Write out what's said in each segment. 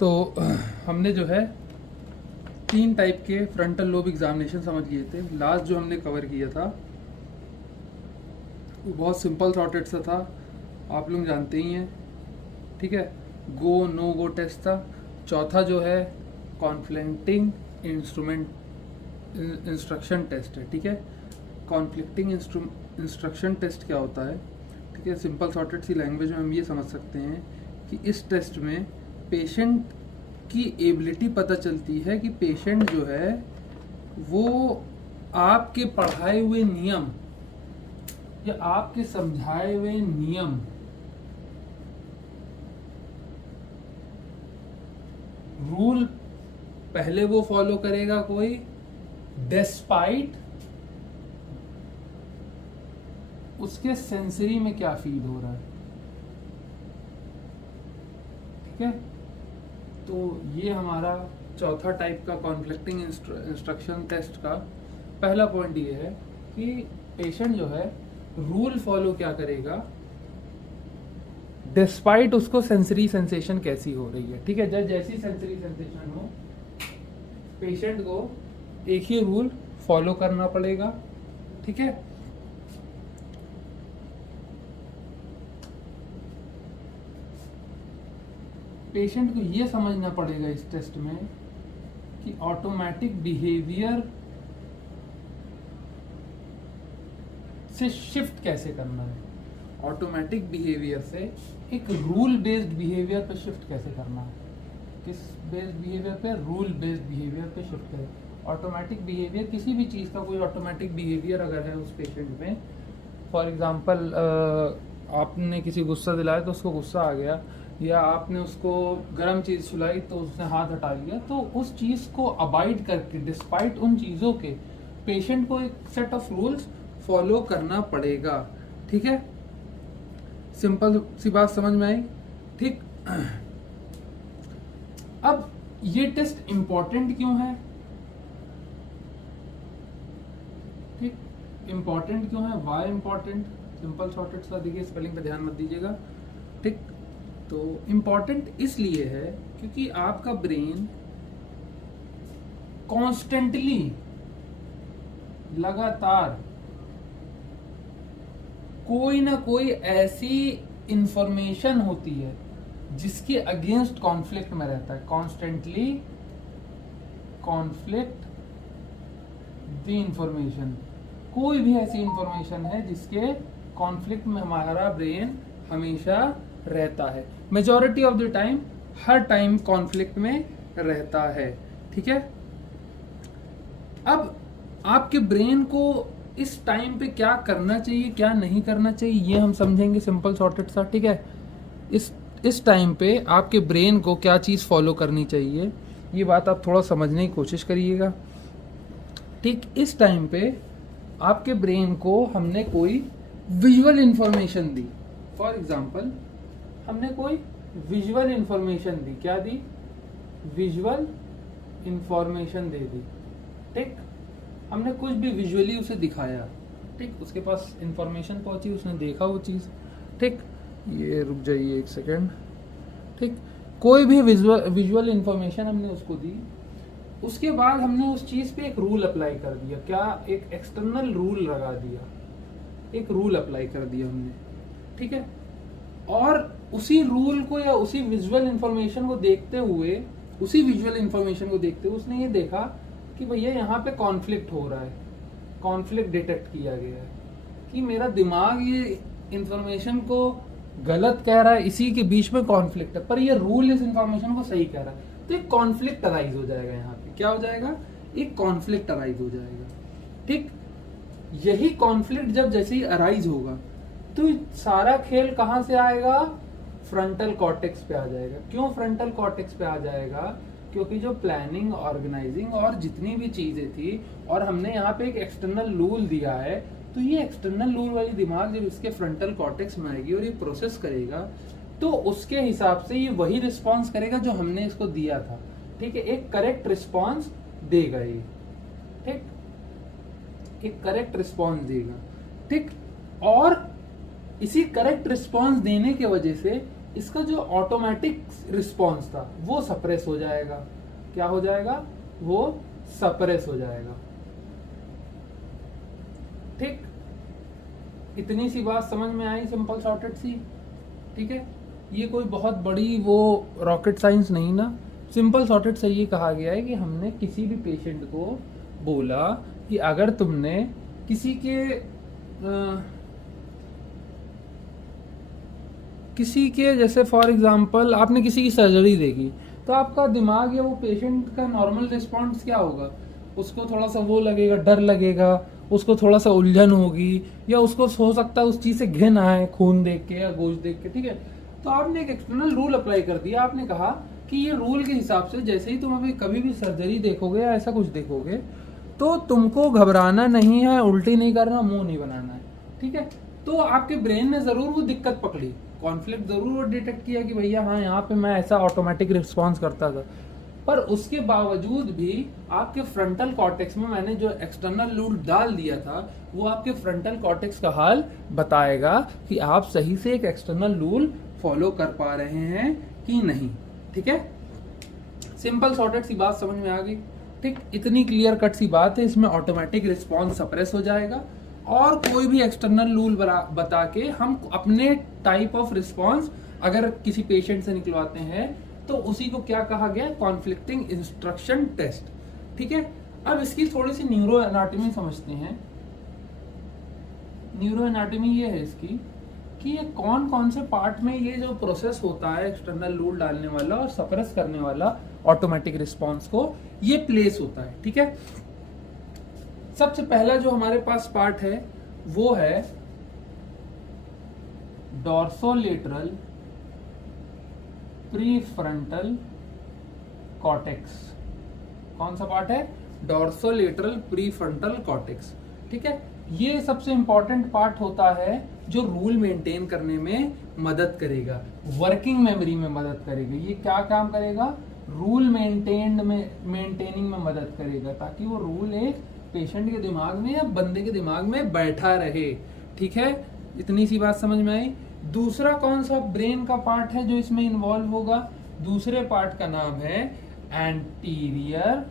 तो हमने जो है 3 टाइप के फ्रंटल लोब एग्जामिनेशन समझ लिए थे। लास्ट जो हमने कवर किया था वो बहुत सिंपल सॉर्टेड सा था, आप लोग जानते ही हैं, ठीक है। गो नो गो टेस्ट था। चौथा जो है कॉन्फ्लिक्टिंग इंस्ट्रक्शन टेस्ट है, ठीक है। कॉन्फ्लिक्टिंग इंस्ट्रक्शन टेस्ट क्या होता है, ठीक है। सिंपल सॉर्टेड सी लैंग्वेज में हम ये समझ सकते हैं कि इस टेस्ट में पेशेंट की एबिलिटी पता चलती है कि पेशेंट जो है वो आपके पढ़ाए हुए नियम या आपके समझाए हुए नियम रूल पहले वो फॉलो करेगा कोई, डिस्पाइट उसके सेंसरी में क्या फील हो रहा है, ठीक है। तो ये हमारा चौथा टाइप का कॉन्फ्लिक्टिंग इंस्ट्रक्शन टेस्ट का पहला पॉइंट ये है कि पेशेंट जो है रूल फॉलो क्या करेगा डिस्पाइट उसको सेंसरी सेंसेशन कैसी हो रही है, ठीक है। जैसी सेंसरी सेंसेशन हो पेशेंट को एक ही रूल फॉलो करना पड़ेगा, ठीक है। पेशेंट को ये समझना पड़ेगा इस टेस्ट में कि ऑटोमेटिक बिहेवियर से शिफ्ट कैसे करना है, ऑटोमेटिक बिहेवियर से एक रूल बेस्ड बिहेवियर पे शिफ्ट कैसे करना है। किस बेस्ड बिहेवियर पे, रूल बेस्ड बिहेवियर पे शिफ्ट करें। ऑटोमेटिक बिहेवियर किसी भी चीज़ का कोई ऑटोमेटिक बिहेवियर अगर है उस पेशेंट में, फॉर एग्जांपल आपने किसी गुस्सा दिलाया तो उसको गुस्सा आ गया, या आपने उसको गर्म चीज़ सुलाई तो उसने हाथ हटा लिया, तो उस चीज़ को अबाइड करके डिस्पाइट उन चीज़ों के पेशेंट को एक सेट ऑफ रूल्स फॉलो करना पड़ेगा, ठीक है। सिंपल सी बात समझ में आई, ठीक। अब ये टेस्ट इंपॉर्टेंट क्यों है, ठीक, इंपॉर्टेंट क्यों है, वाई इंपॉर्टेंट, सिंपल सॉर्टेड सा, देखिए स्पेलिंग पे ध्यान मत दीजिएगा, ठीक। तो इंपॉर्टेंट इसलिए है क्योंकि आपका ब्रेन कॉन्स्टेंटली लगातार कोई ना कोई ऐसी इंफॉर्मेशन होती है जिसके अगेंस्ट कॉन्फ्लिक्ट में रहता है, कॉन्स्टेंटली कॉन्फ्लिक्ट द इंफॉर्मेशन। कोई भी ऐसी इंफॉर्मेशन है जिसके कॉन्फ्लिक्ट में हमारा ब्रेन हमेशा रहता है, majority of the time, her time conflict में रहता है, ठीक है। अब आपके ब्रेन को इस टाइम पे क्या करना चाहिए क्या नहीं करना चाहिए ये हम समझेंगे सिंपल सॉर्टेड सा, ठीक है। इस टाइम पे आपके ब्रेन को क्या चीज़ फॉलो करनी चाहिए ये बात आप थोड़ा समझने की कोशिश करिएगा, ठीक। इस टाइम पे आपके ब्रेन को हमने कोई visual information the, for example हमने कोई विजुअल इंफॉर्मेशन दी, क्या दी, विजुअल इंफॉर्मेशन दे दी, ठीक। हमने कुछ भी विजुअली उसे दिखाया, ठीक, उसके पास इंफॉर्मेशन पहुंची, उसने देखा वो चीज़, ठीक। ये रुक जाइए एक सेकेंड, ठीक। कोई भी विजुअल इंफॉर्मेशन हमने उसको दी, उसके बाद हमने उस चीज़ पे एक रूल अप्लाई कर दिया, क्या, एक एक्सटर्नल रूल लगा दिया, एक रूल अप्लाई कर दिया हमने, ठीक है। और उसी रूल को या उसी विजुअल इंफॉर्मेशन को देखते हुए, उसी विजुअल इंफॉर्मेशन को देखते हुए उसने ये देखा कि भैया यहाँ पे कॉन्फ्लिक्ट हो रहा है, कॉन्फ्लिक्ट डिटेक्ट किया गया है कि मेरा दिमाग ये इंफॉर्मेशन को गलत कह रहा है, इसी के बीच में कॉन्फ्लिक्ट है, पर ये रूल इस इंफॉर्मेशन को सही कह रहा है, तो एक कॉन्फ्लिक्ट अराइज हो जाएगा। यहाँ पे क्या हो जाएगा, एक कॉन्फ्लिक्ट अराइज हो जाएगा, ठीक। यही कॉन्फ्लिक्ट जब जैसे ही अराइज होगा तो सारा खेल कहाँ से आएगा, फ्रंटल कॉर्टेक्स पे आ जाएगा। क्यों फ्रंटल कॉर्टेक्स पे आ जाएगा, क्योंकि जो प्लानिंग, ऑर्गेनाइजिंग और जितनी भी चीजें थी, और हमने यहाँ पे एक एक्सटर्नल रूल दिया है, तो ये एक्सटर्नल रूल वाली दिमाग जब इसके फ्रंटल कॉर्टेक्स में आएगी और ये प्रोसेस करेगा, तो उसके हिसाब से ये वही रिस्पॉन्स करेगा जो हमने इसको दिया था, ठीक है। एक करेक्ट रिस्पॉन्स देगा ये, ठीक, एक करेक्ट रिस्पॉन्स देगा, ठीक। और इसी करेक्ट रिस्पॉन्स देने के वजह से इसका जो ऑटोमेटिक रिस्पॉन्स था वो सप्रेस हो जाएगा। क्या हो जाएगा? वो सप्रेस हो जाएगा। ठीक, इतनी सी बात समझ में आई, सिंपल सॉर्टेड सी। ठीक है, ये कोई बहुत बड़ी वो रॉकेट साइंस नहीं ना। सिंपल सॉर्टेड से ये कहा गया है कि हमने किसी भी पेशेंट को बोला कि अगर तुमने किसी के जैसे फॉर एग्जांपल आपने किसी की सर्जरी देखी, तो आपका दिमाग या वो पेशेंट का नॉर्मल रिस्पॉन्स क्या होगा? उसको थोड़ा सा वो लगेगा, डर लगेगा, उसको थोड़ा सा उलझन होगी, या उसको हो सकता है उस चीज से घिन आए खून देख के या गोश्त देख के। ठीक है, तो आपने एक एक्सटर्नल रूल अप्लाई कर दिया। आपने कहा कि ये रूल के हिसाब से जैसे ही तुम अभी कभी भी सर्जरी देखोगे या ऐसा कुछ देखोगे, तो तुमको घबराना नहीं है, उल्टी नहीं करना, मुंह नहीं बनाना है। ठीक है, तो आपके ब्रेन ने जरूर वो दिक्कत पकड़ी, कॉन्फ्लिक्ट जरूर वो डिटेक्ट किया कि भैया हाँ, यहाँ पे मैं ऐसा ऑटोमेटिक रिस्पॉन्स करता था, पर उसके बावजूद भी आपके फ्रंटल कॉर्टेक्स में मैंने जो एक्सटर्नल रूल डाल दिया था, वो आपके फ्रंटल कॉर्टेक्स का हाल बताएगा कि आप सही से एक एक्सटर्नल रूल फॉलो कर पा रहे हैं कि नहीं। ठीक है, सिंपल सॉर्टेड सी बात समझ में आ गई। ठीक, इतनी क्लियर कट सी बात है। इसमें ऑटोमेटिक रिस्पॉन्स सप्रेस हो जाएगा, और कोई भी एक्सटर्नल रूल बता के हम अपने टाइप ऑफ रिस्पॉन्स अगर किसी पेशेंट से निकलवाते हैं, तो उसी को क्या कहा गया? Conflicting instruction test. ठीक है, अब इसकी थोड़ी सी न्यूरो एनाटॉमी समझते हैं। न्यूरो एनाटॉमी ये है इसकी कि ये कौन कौन से पार्ट में ये जो प्रोसेस होता है एक्सटर्नल रूल डालने वाला और सप्रेस करने वाला ऑटोमेटिक रिस्पॉन्स को, ये प्लेस होता है। ठीक है, सबसे पहला जो हमारे पास पार्ट है वो है डॉर्सोलेटरल प्रीफ्रंटल कॉर्टेक्स। कौन सा पार्ट है? Dorsolateral prefrontal cortex. ठीक है, ये सबसे इंपॉर्टेंट पार्ट होता है जो रूल मेंटेन करने में मदद करेगा, वर्किंग मेमोरी में मदद करेगा। ये क्या काम करेगा? रूल मेंटेनिंग में मदद करेगा, ताकि वो रूल एक पेशेंट के दिमाग में या बंदे के दिमाग में बैठा रहे। ठीक है, इतनी सी बात समझ में आई। दूसरा कौन सा ब्रेन का पार्ट है जो इसमें इन्वॉल्व होगा? दूसरे पार्ट का नाम है एंटीरियर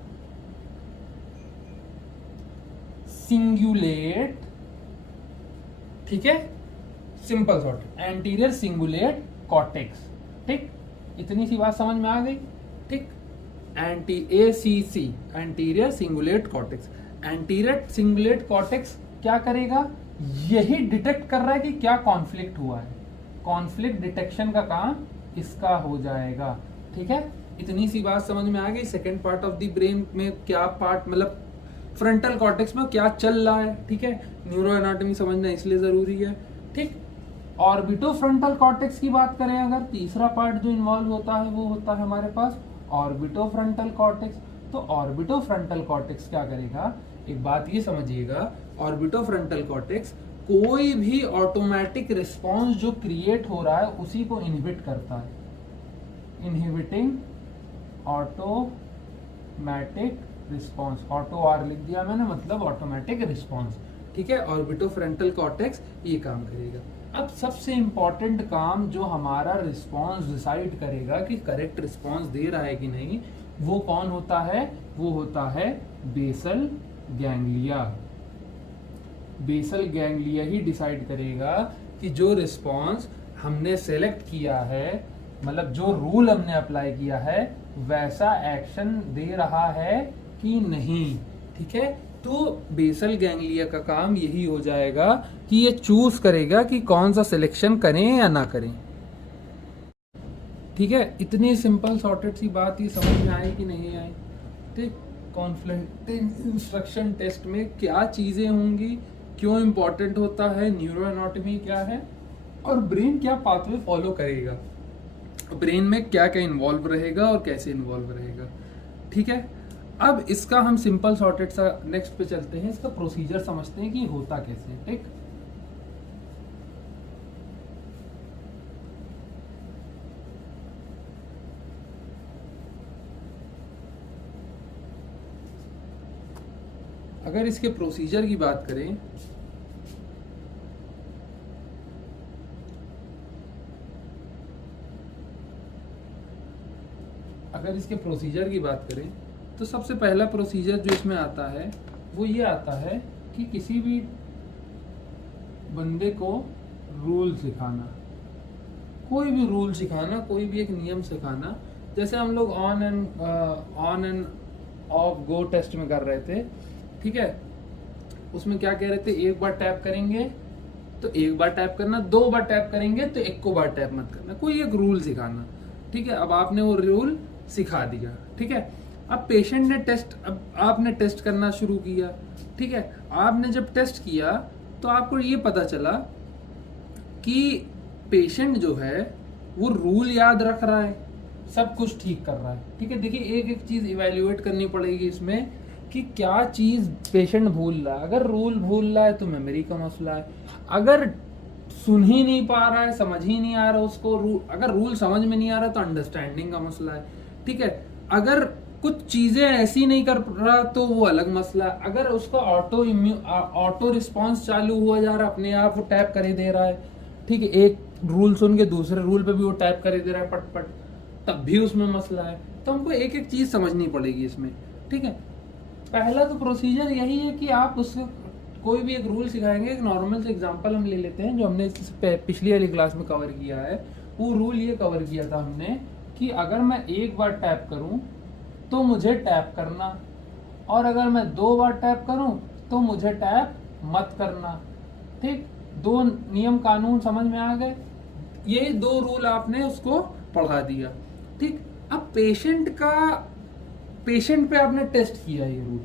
सिंगुलेट। ठीक है, simple sort, anterior cingulate cortex. ठीक, इतनी सी बात समझ में आ गई। ठीक, ACC, anterior cingulate cortex. Anterior cingulate cortex क्या करेगा? यही डिटेक्ट कर रहा है कि क्या कॉन्फ्लिक्ट हुआ है। कॉन्फ्लिक्ट डिटेक्शन का काम इसका हो जाएगा। ठीक है, इतनी सी बात समझ में आ गई। Second part of the brain में क्या पार्ट, मतलब फ्रंटल कॉर्टेक्स में क्या चल रहा है। ठीक है, न्यूरो एनाटॉमी समझना इसलिए जरूरी है। ठीक, ऑर्बिटोफ्रंटल कॉर्टेक्स की बात करें अगर, तीसरा पार्ट जो इन्वॉल्व होता है वो होता है हमारे पास ऑर्बिटोफ्रंटल कॉर्टेक्स। तो ऑर्बिटोफ्रंटल कॉर्टेक्स क्या करेगा? एक बात ये समझिएगा, ऑर्बिटोफ्रंटल कॉर्टेक्स कोई भी ऑटोमेटिक रिस्पॉन्स जो क्रिएट हो रहा है उसी को इनहिबिट करता है। Inhibiting automatic response, auto R लिख दिया मैंने, मतलब ऑटोमेटिक रिस्पॉन्स। ठीक है, ऑर्बिटोफ्रंटल कॉर्टेक्स ये काम करेगा। अब सबसे इंपॉर्टेंट काम जो हमारा रिस्पॉन्स डिसाइड करेगा कि करेक्ट रिस्पॉन्स दे रहा है कि नहीं, वो कौन होता है? वो होता है बेसल गैंग्लिया। बेसल गैंग्लिया ही डिसाइड करेगा कि जो रिस्पॉन्स हमने सेलेक्ट किया है, मतलब जो रूल हमने अप्लाई किया है, वैसा एक्शन दे रहा है कि नहीं। ठीक है, तो बेसल गैंग्लिया का काम यही हो जाएगा कि ये चूज करेगा कि कौन सा सिलेक्शन करें या ना करें। ठीक है, इतनी सिंपल सॉर्टेड सी बात ये समझ में आई कि नहीं आई? ठीक, कॉन्फ्लिक्टिंग इंस्ट्रक्शन टेस्ट में क्या चीजें होंगी, क्यों इंपॉर्टेंट होता है, न्यूरो एनाटॉमी क्या है, और ब्रेन क्या पाथवे फॉलो करेगा, ब्रेन में क्या क्या इन्वॉल्व रहेगा और कैसे इन्वॉल्व रहेगा। ठीक है, अब इसका हम सिंपल सॉर्टेड सा नेक्स्ट पे चलते हैं, इसका प्रोसीजर समझते हैं कि होता कैसे। ठीक, अगर इसके प्रोसीजर की बात करें अगर इसके प्रोसीजर की बात करें तो सबसे पहला प्रोसीजर जो इसमें आता है वो ये आता है कि किसी भी बंदे को रूल सिखाना, कोई भी रूल सिखाना, कोई भी एक नियम सिखाना। जैसे हम लोग on and off go test में कर रहे थे, ठीक है, उसमें क्या कह रहे थे, एक बार टैप करेंगे तो एक बार टैप करना, 2 बार टैप करेंगे तो 1 बार टैप मत करना, कोई एक रूल सिखाना, ठीक है। अब आपने वो रूल सिखा दिया, ठीक है। अब पेशेंट ने अब आपने टेस्ट करना शुरू किया, ठीक है। आपने जब टेस्ट किया तो आपको ये पता चला कि पेशेंट जो है वो रूल याद रख रहा है, सब कुछ ठीक कर रहा है, ठीक है। देखिए एक एक चीज इवेल्युएट करनी पड़ेगी इसमें कि क्या चीज पेशेंट भूल रहा है। अगर रूल भूल रहा है तो मेमोरी का मसला है, अगर सुन ही नहीं पा रहा है, समझ ही नहीं आ रहा उसको, अगर रूल समझ में नहीं आ रहा तो अंडरस्टैंडिंग का मसला है, ठीक है। अगर कुछ चीजें ऐसी नहीं कर रहा तो वो अलग मसला है। अगर उसका ऑटो रिस्पॉन्स चालू हुआ जा रहा है, अपने आप वो टैप करे दे रहा है, ठीक है, एक रूल सुन के दूसरे रूल पे भी वो टैप करे दे रहा है पट पट, तब भी उसमें मसला है। तो हमको एक एक चीज समझनी पड़ेगी इसमें, ठीक है। पहला तो प्रोसीजर यही है कि आप उसको कोई भी एक रूल सिखाएंगे। एक नॉर्मल से एग्जांपल हम ले लेते हैं जो हमने पिछली वाली क्लास में कवर किया है। वो रूल ये कवर किया था हमने कि अगर मैं एक बार टैप करूं तो मुझे टैप करना, और अगर मैं 2 बार टैप करूं तो मुझे टैप मत करना, ठीक। 2 नियम कानून समझ में आ गए, ये 2 रूल आपने उसको पढ़ा दिया, ठीक। अब पेशेंट पे आपने टेस्ट किया, ये रूल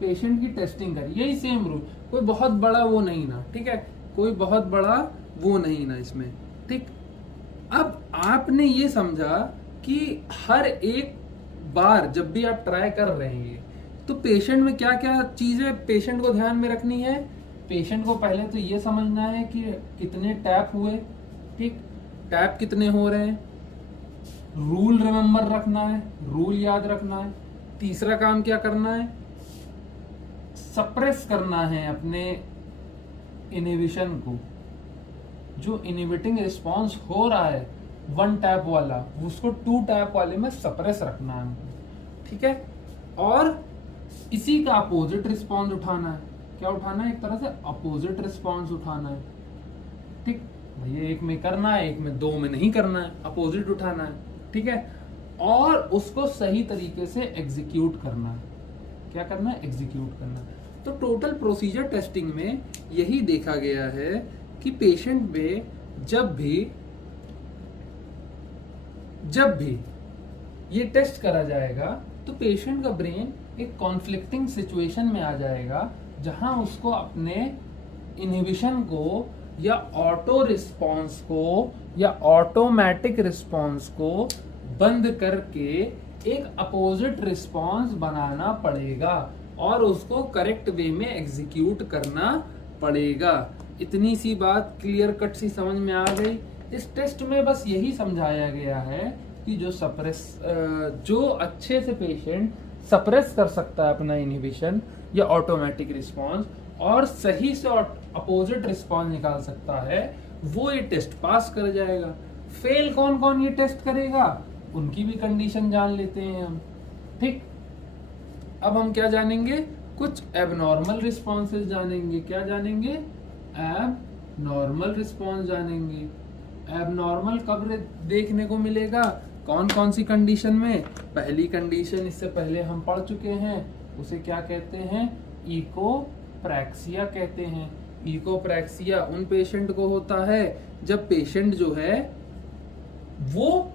पेशेंट की टेस्टिंग करी, यही सेम रूल, कोई बहुत बड़ा वो नहीं ना, ठीक है, कोई बहुत बड़ा वो नहीं ना इसमें, ठीक। अब आपने ये समझा कि हर एक बार जब भी आप ट्राई कर रहे हैं तो पेशेंट में क्या क्या चीजें पेशेंट को ध्यान में रखनी है। पेशेंट को पहले तो ये समझना है कि कितने टैप हुए, ठीक, टैप कितने हो रहे हैं, रूल रिमेम्बर रखना है, रूल याद रखना है। तीसरा काम क्या करना है, सप्रेस करना है अपने इनहिबिशन को, जो इनहिबिटिंग रिस्पॉन्स हो रहा है 1 टैप वाला, उसको 2 टैप वाले में सप्रेस रखना है, ठीक है। और इसी का अपोजिट रिस्पॉन्स उठाना है। क्या उठाना है, एक तरह से अपोजिट रिस्पॉन्स उठाना है, ठीक। भैया एक में करना है, एक में 2 में नहीं करना है, अपोजिट उठाना है, ठीक है। और उसको सही तरीके से एग्जीक्यूट करना है। क्या करना है, एग्जीक्यूट करना है। तो टोटल प्रोसीजर टेस्टिंग में यही देखा गया है कि पेशेंट में जब भी ये टेस्ट करा जाएगा तो पेशेंट का ब्रेन एक कॉन्फ्लिक्टिंग सिचुएशन में आ जाएगा, जहां उसको अपने इनहिबिशन को या ऑटो रिस्पॉन्स को या ऑटोमेटिक रिस्पॉन्स को बंद करके एक अपोजिट रिस्पॉन्स बनाना पड़ेगा और उसको करेक्ट वे में एग्जीक्यूट करना पड़ेगा। इतनी सी बात क्लियर कट सी समझ में आ गई। इस टेस्ट में बस यही समझाया गया है कि जो अच्छे से पेशेंट सप्रेस कर सकता है अपना इनहिबिशन या ऑटोमेटिक रिस्पॉन्स और सही से अपोजिट रिस्पॉन्स निकाल सकता है, वो ये टेस्ट पास कर जाएगा। फेल कौन कौन ये टेस्ट करेगा, उनकी भी कंडीशन जान लेते हैं हम, ठीक। अब हम क्या जानेंगे, कुछ एबनॉर्मल रिस्पॉन्सेज जानेंगे। क्या जानेंगे, एबनॉर्मल रिस्पॉन्स जानेंगे। एबनॉर्मल कब देखने को मिलेगा, कौन कौन सी कंडीशन में। पहली कंडीशन इससे पहले हम पढ़ चुके हैं, उसे क्या कहते हैं, इकोप्रैक्सिया कहते हैं। इकोप्रैक्सिया उन पेशेंट को होता है जब पेशेंट जो है वो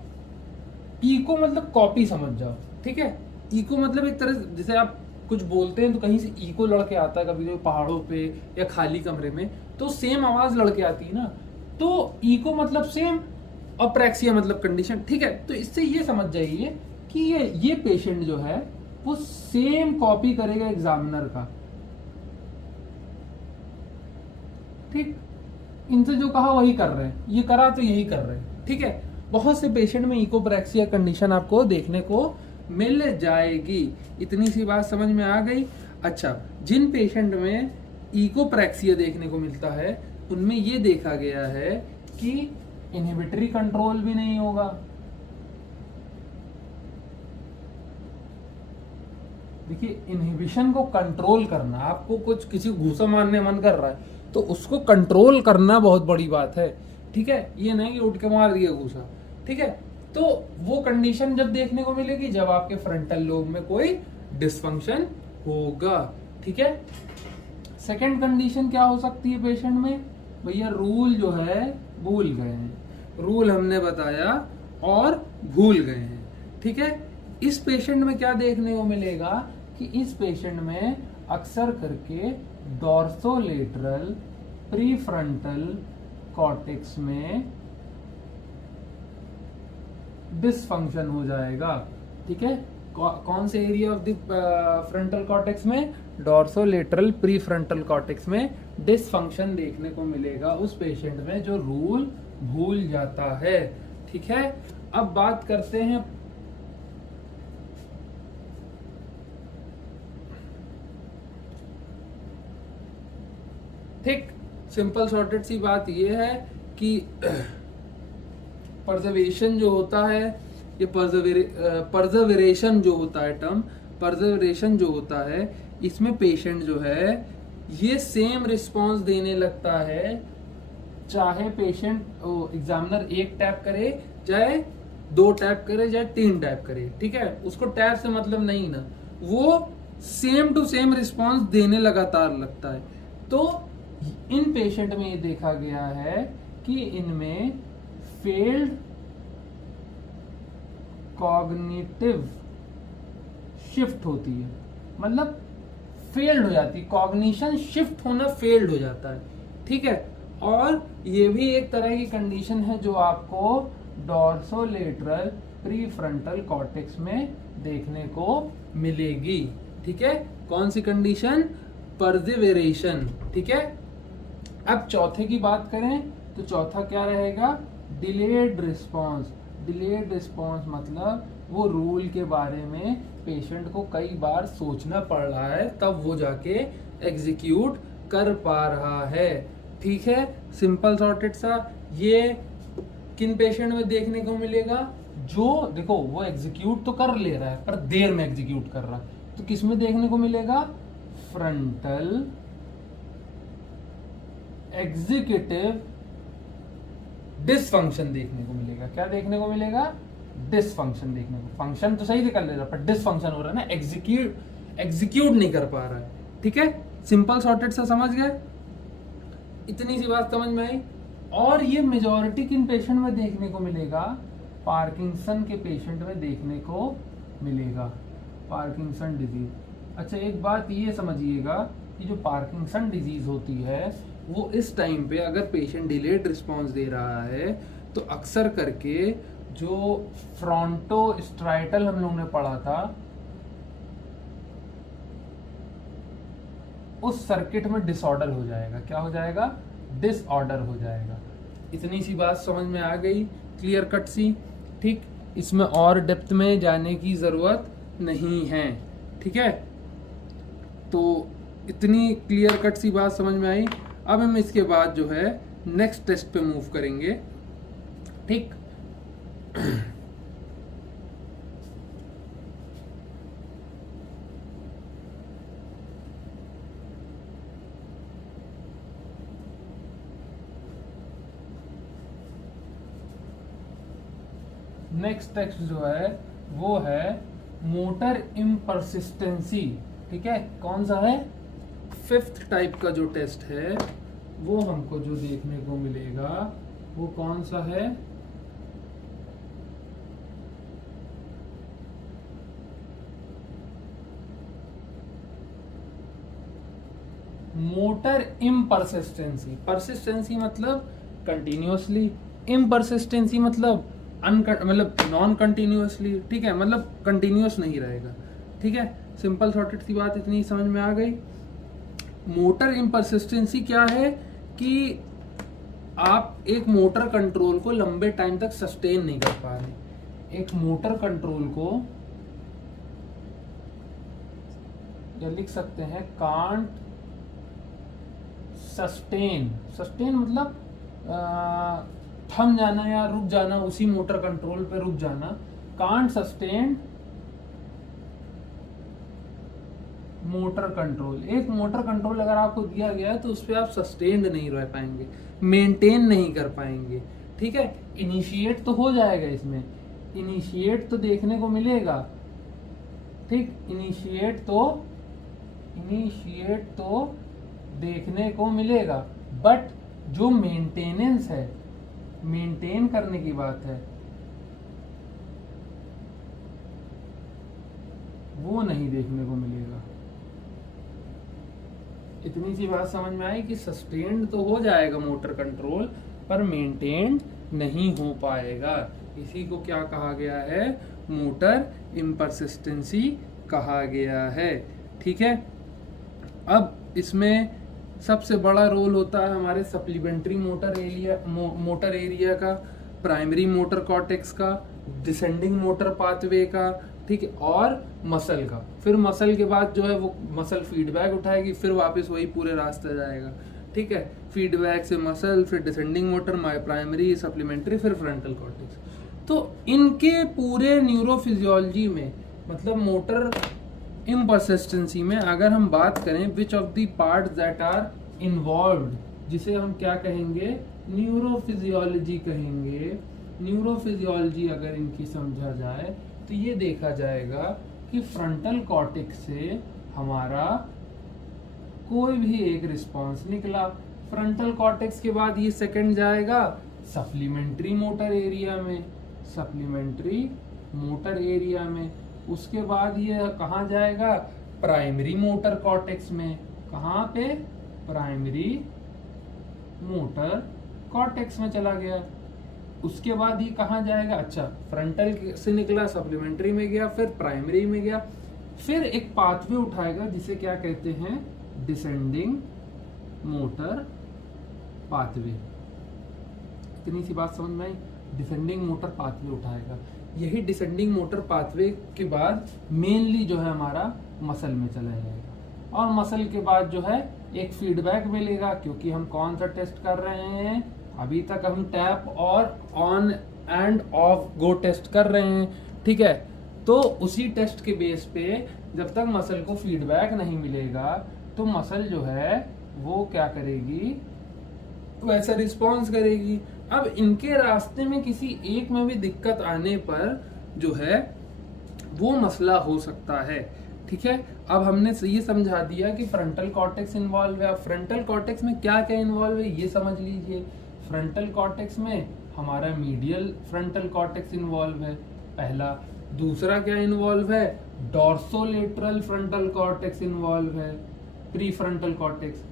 इको मतलब कॉपी समझ जाओ, ठीक है। इको मतलब एक तरह से जैसे आप कुछ बोलते हैं तो कहीं से इको लड़के आता है, कभी कभी पहाड़ों पे या खाली कमरे में तो सेम आवाज लड़के आती है ना, तो इको मतलब सेम और प्रैक्सिया मतलब कंडीशन, ठीक है। तो इससे ये समझ जाइए कि ये पेशेंट जो है वो सेम कॉपी करेगा एग्जामिनर का, ठीक। इनसे जो कहा वही कर रहे हैं, ये करा तो यही कर रहे हैं, ठीक है। बहुत से पेशेंट में इकोप्रैक्सिया कंडीशन आपको देखने को मिल जाएगी। इतनी सी बात समझ में आ गई। अच्छा, जिन पेशेंट में इकोप्रैक्सिया देखने को मिलता है उनमें ये देखा गया है कि इनहिबिटरी कंट्रोल भी नहीं होगा, देखिए इनहिबिशन को कंट्रोल करना, आपको कुछ किसी को घूसा मारने मन कर रहा है तो उसको कंट्रोल करना बहुत बड़ी बात है, ठीक है। ये नहीं कि उठ के मार दिया घूसा, ठीक है। तो वो कंडीशन जब देखने को मिलेगी जब आपके फ्रंटल लोब में कोई डिसफंक्शन होगा, ठीक है। सेकंड कंडीशन क्या हो सकती है पेशेंट में, भैया रूल जो है भूल गए हैं, रूल हमने बताया और भूल गए हैं, ठीक है। इस पेशेंट में क्या देखने को मिलेगा कि इस पेशेंट में अक्सर करके डॉर्सोलेटरल प्रीफ्रंटल कॉर्टेक्स में डिसफंक्शन हो जाएगा, ठीक है। कौन से area of the frontal cortex में, डॉर्सोलेटरल प्रीफ्रंटल कॉर्टेक्स में डिसफंक्शन देखने को मिलेगा उस पेशेंट में जो रूल भूल जाता है, ठीक है। अब बात करते हैं ठीक, सिंपल शॉर्टेड सी बात यह है कि परजर्वेशन जो होता है, ये परजर्वेशन जो होता है, टर्म परजर्वेशन जो होता है, इसमें पेशेंट जो है ये सेम रिस्पांस देने लगता है, चाहे पेशेंट एग्जामिनर एक टैप करे, चाहे 2 टैप करे, चाहे 3 टैप करे, ठीक है। उसको टैप से मतलब नहीं ना, वो सेम टू सेम रिस्पांस देने लगातार लगता है। तो इन पेशेंट में ये देखा गया है कि इनमें फेल्ड कॉग्निटिव शिफ्ट होती है, मतलब फेल्ड हो जाती है, कॉग्निशन शिफ्ट होना फेल्ड हो जाता है, ठीक है। और ये भी एक तरह की कंडीशन है जो आपको डॉर्सोलेटरल प्रीफ्रंटल कॉर्टेक्स में देखने को मिलेगी, ठीक है। कौन सी कंडीशन, परसिवेरेशन, ठीक है। अब चौथे की बात करें तो चौथा क्या रहेगा, डिलेड रिस्पांस। डिलेड रिस्पांस मतलब वो रूल के बारे में पेशेंट को कई बार सोचना पड़ रहा है तब वो जाके एग्जीक्यूट कर पा रहा है, ठीक है। सिंपल सॉर्टेड सा ये किन पेशेंट में देखने को मिलेगा, जो देखो वो एग्जीक्यूट तो कर ले रहा है पर देर में एग्जीक्यूट कर रहा है, तो किस में देखने को मिलेगा, फ्रंटल एग्जीक्यूटिव डिसफंक्शन देखने को मिलेगा। क्या देखने को मिलेगा, डिसफंक्शन देखने को, फंक्शन तो सही से कर ले रहा पर डिसफंक्शन हो रहा है ना, एग्जीक्यूट नहीं कर पा रहा है, ठीक है। सिंपल सॉर्टेड सा समझ गए, इतनी सी बात समझ में आई। और ये मेजॉरिटी किन पेशेंट में देखने को मिलेगा, पार्किंसन के पेशेंट में देखने को मिलेगा, पार्किंसन डिजीज। अच्छा एक बात ये समझिएगा कि जो पार्किंसन डिजीज होती है वो इस टाइम पे अगर पेशेंट डिलेड रिस्पांस दे रहा है तो अक्सर करके जो फ्रंटो स्ट्राइटल हम लोगों ने पढ़ा था उस सर्किट में डिसऑर्डर हो जाएगा। क्या हो जाएगा, डिसऑर्डर हो जाएगा। इतनी सी बात समझ में आ गई, क्लियर कट सी, ठीक। इसमें और डेप्थ में जाने की जरूरत नहीं है, ठीक है। तो इतनी क्लियर कट सी बात समझ में आई। अब हम इसके बाद जो है नेक्स्ट टेस्ट पे मूव करेंगे, ठीक। नेक्स्ट टेस्ट जो है वो है मोटर इम्परसिस्टेंसी, ठीक है। कौन सा है, 5th टाइप का जो टेस्ट है वो हमको जो देखने को मिलेगा वो कौन सा है, मोटर इम्परसिस्टेंसी। परसिस्टेंसी मतलब कंटिन्यूअसली, इम्परसिस्टेंसी मतलब मतलब नॉन कंटिन्यूअसली, ठीक है, मतलब कंटिन्यूअस नहीं रहेगा, ठीक है। सिंपल सॉर्टेड सी बात इतनी समझ में आ गई। मोटर इम्परसिस्टेंसी क्या है कि आप एक मोटर कंट्रोल को लंबे टाइम तक सस्टेन नहीं कर पा रहे। एक मोटर कंट्रोल को या लिख सकते हैं कांट सस्टेन। सस्टेन मतलब थम जाना या रुक जाना, उसी मोटर कंट्रोल पे रुक जाना। Can't sustain motor control. एक मोटर कंट्रोल अगर आपको दिया गया है तो उस पर आप सस्टेन्ड नहीं रह पाएंगे, मेंटेन नहीं कर पाएंगे, ठीक है। इनिशिएट तो हो जाएगा, इसमें इनिशिएट तो देखने को मिलेगा, ठीक, इनिशिएट तो देखने को मिलेगा, बट जो मेंटेनेंस है, मेंटेन करने की बात है, वो नहीं देखने को मिलेगा। इतनी सी बात समझ में आई कि सस्टेन्ड तो हो जाएगा मोटर कंट्रोल, पर मेंटेन नहीं हो पाएगा। इसी को क्या कहा गया है? मोटर इम्परसिस्टेंसी कहा गया है, ठीक है। अब इसमें सबसे बड़ा रोल होता है हमारे सप्लीमेंट्री मोटर एरिया का, प्राइमरी मोटर कॉर्टेक्स का, डिसेंडिंग मोटर पाथवे का, ठीक है, और मसल का। फिर मसल के बाद जो है वो मसल फीडबैक उठाएगी, फिर वापस वही पूरे रास्ते जाएगा, ठीक है। फीडबैक से मसल, फिर डिसेंडिंग मोटर, प्राइमरी, सप्लीमेंट्री, फिर फ्रंटल कॉर्टेक्स। तो इनके पूरे न्यूरोफिजियोलॉजी में, मतलब मोटर इम्परसिस्टेंसी में अगर हम बात करें, which of the parts that are involved, जिसे हम क्या कहेंगे? न्यूरोफिजियोलॉजी कहेंगे। न्यूरोफिजियोलॉजी अगर इनकी समझा जाए तो ये देखा जाएगा कि फ्रंटल कॉर्टेक्स से हमारा कोई भी एक रिस्पॉन्स निकला, फ्रंटल कॉर्टेक्स के बाद ये सेकंड जाएगा सप्लीमेंट्री मोटर एरिया में, सप्लीमेंट्री मोटर एरिया में। उसके बाद ये कहाँ जाएगा? प्राइमरी मोटर कॉर्टेक्स में। कहाँ पे? प्राइमरी मोटर कॉर्टेक्स में चला गया। उसके बाद ये कहाँ जाएगा? अच्छा, फ्रंटल से निकला, सप्लीमेंट्री में गया, फिर प्राइमरी में गया, फिर एक पाथवे उठाएगा जिसे क्या कहते हैं? Descending motor pathway. इतनी सी बात समझ में आई? डिसेंडिंग मोटर पाथवे उठाएगा। यही डिसेंडिंग मोटर पाथवे के बाद मेनली जो है हमारा मसल में चला जाएगा, और मसल के बाद जो है एक फीडबैक मिलेगा, क्योंकि हम कौन सा टेस्ट कर रहे हैं? अभी तक हम टैप और on and off go test कर रहे हैं, ठीक है। तो उसी टेस्ट के बेस पे जब तक मसल को फीडबैक नहीं मिलेगा तो मसल जो है वो क्या करेगी? वैसा रिस्पॉन्स करेगी। अब इनके रास्ते में किसी एक में भी दिक्कत आने पर जो है वो मसला हो सकता है, ठीक है। अब हमने ये समझा दिया कि फ्रंटल कॉर्टेक्स इन्वॉल्व है। अब फ्रंटल कॉर्टेक्स में क्या क्या इन्वॉल्व है ये समझ लीजिए। फ्रंटल कॉर्टेक्स में हमारा मीडियल फ्रंटल कॉर्टेक्स इन्वॉल्व है, पहला। दूसरा क्या इन्वॉल्व है? डॉर्सोलेटरल फ्रंटल कॉर्टेक्स इन्वॉल्व है, प्री फ्रंटल कॉर्टेक्स,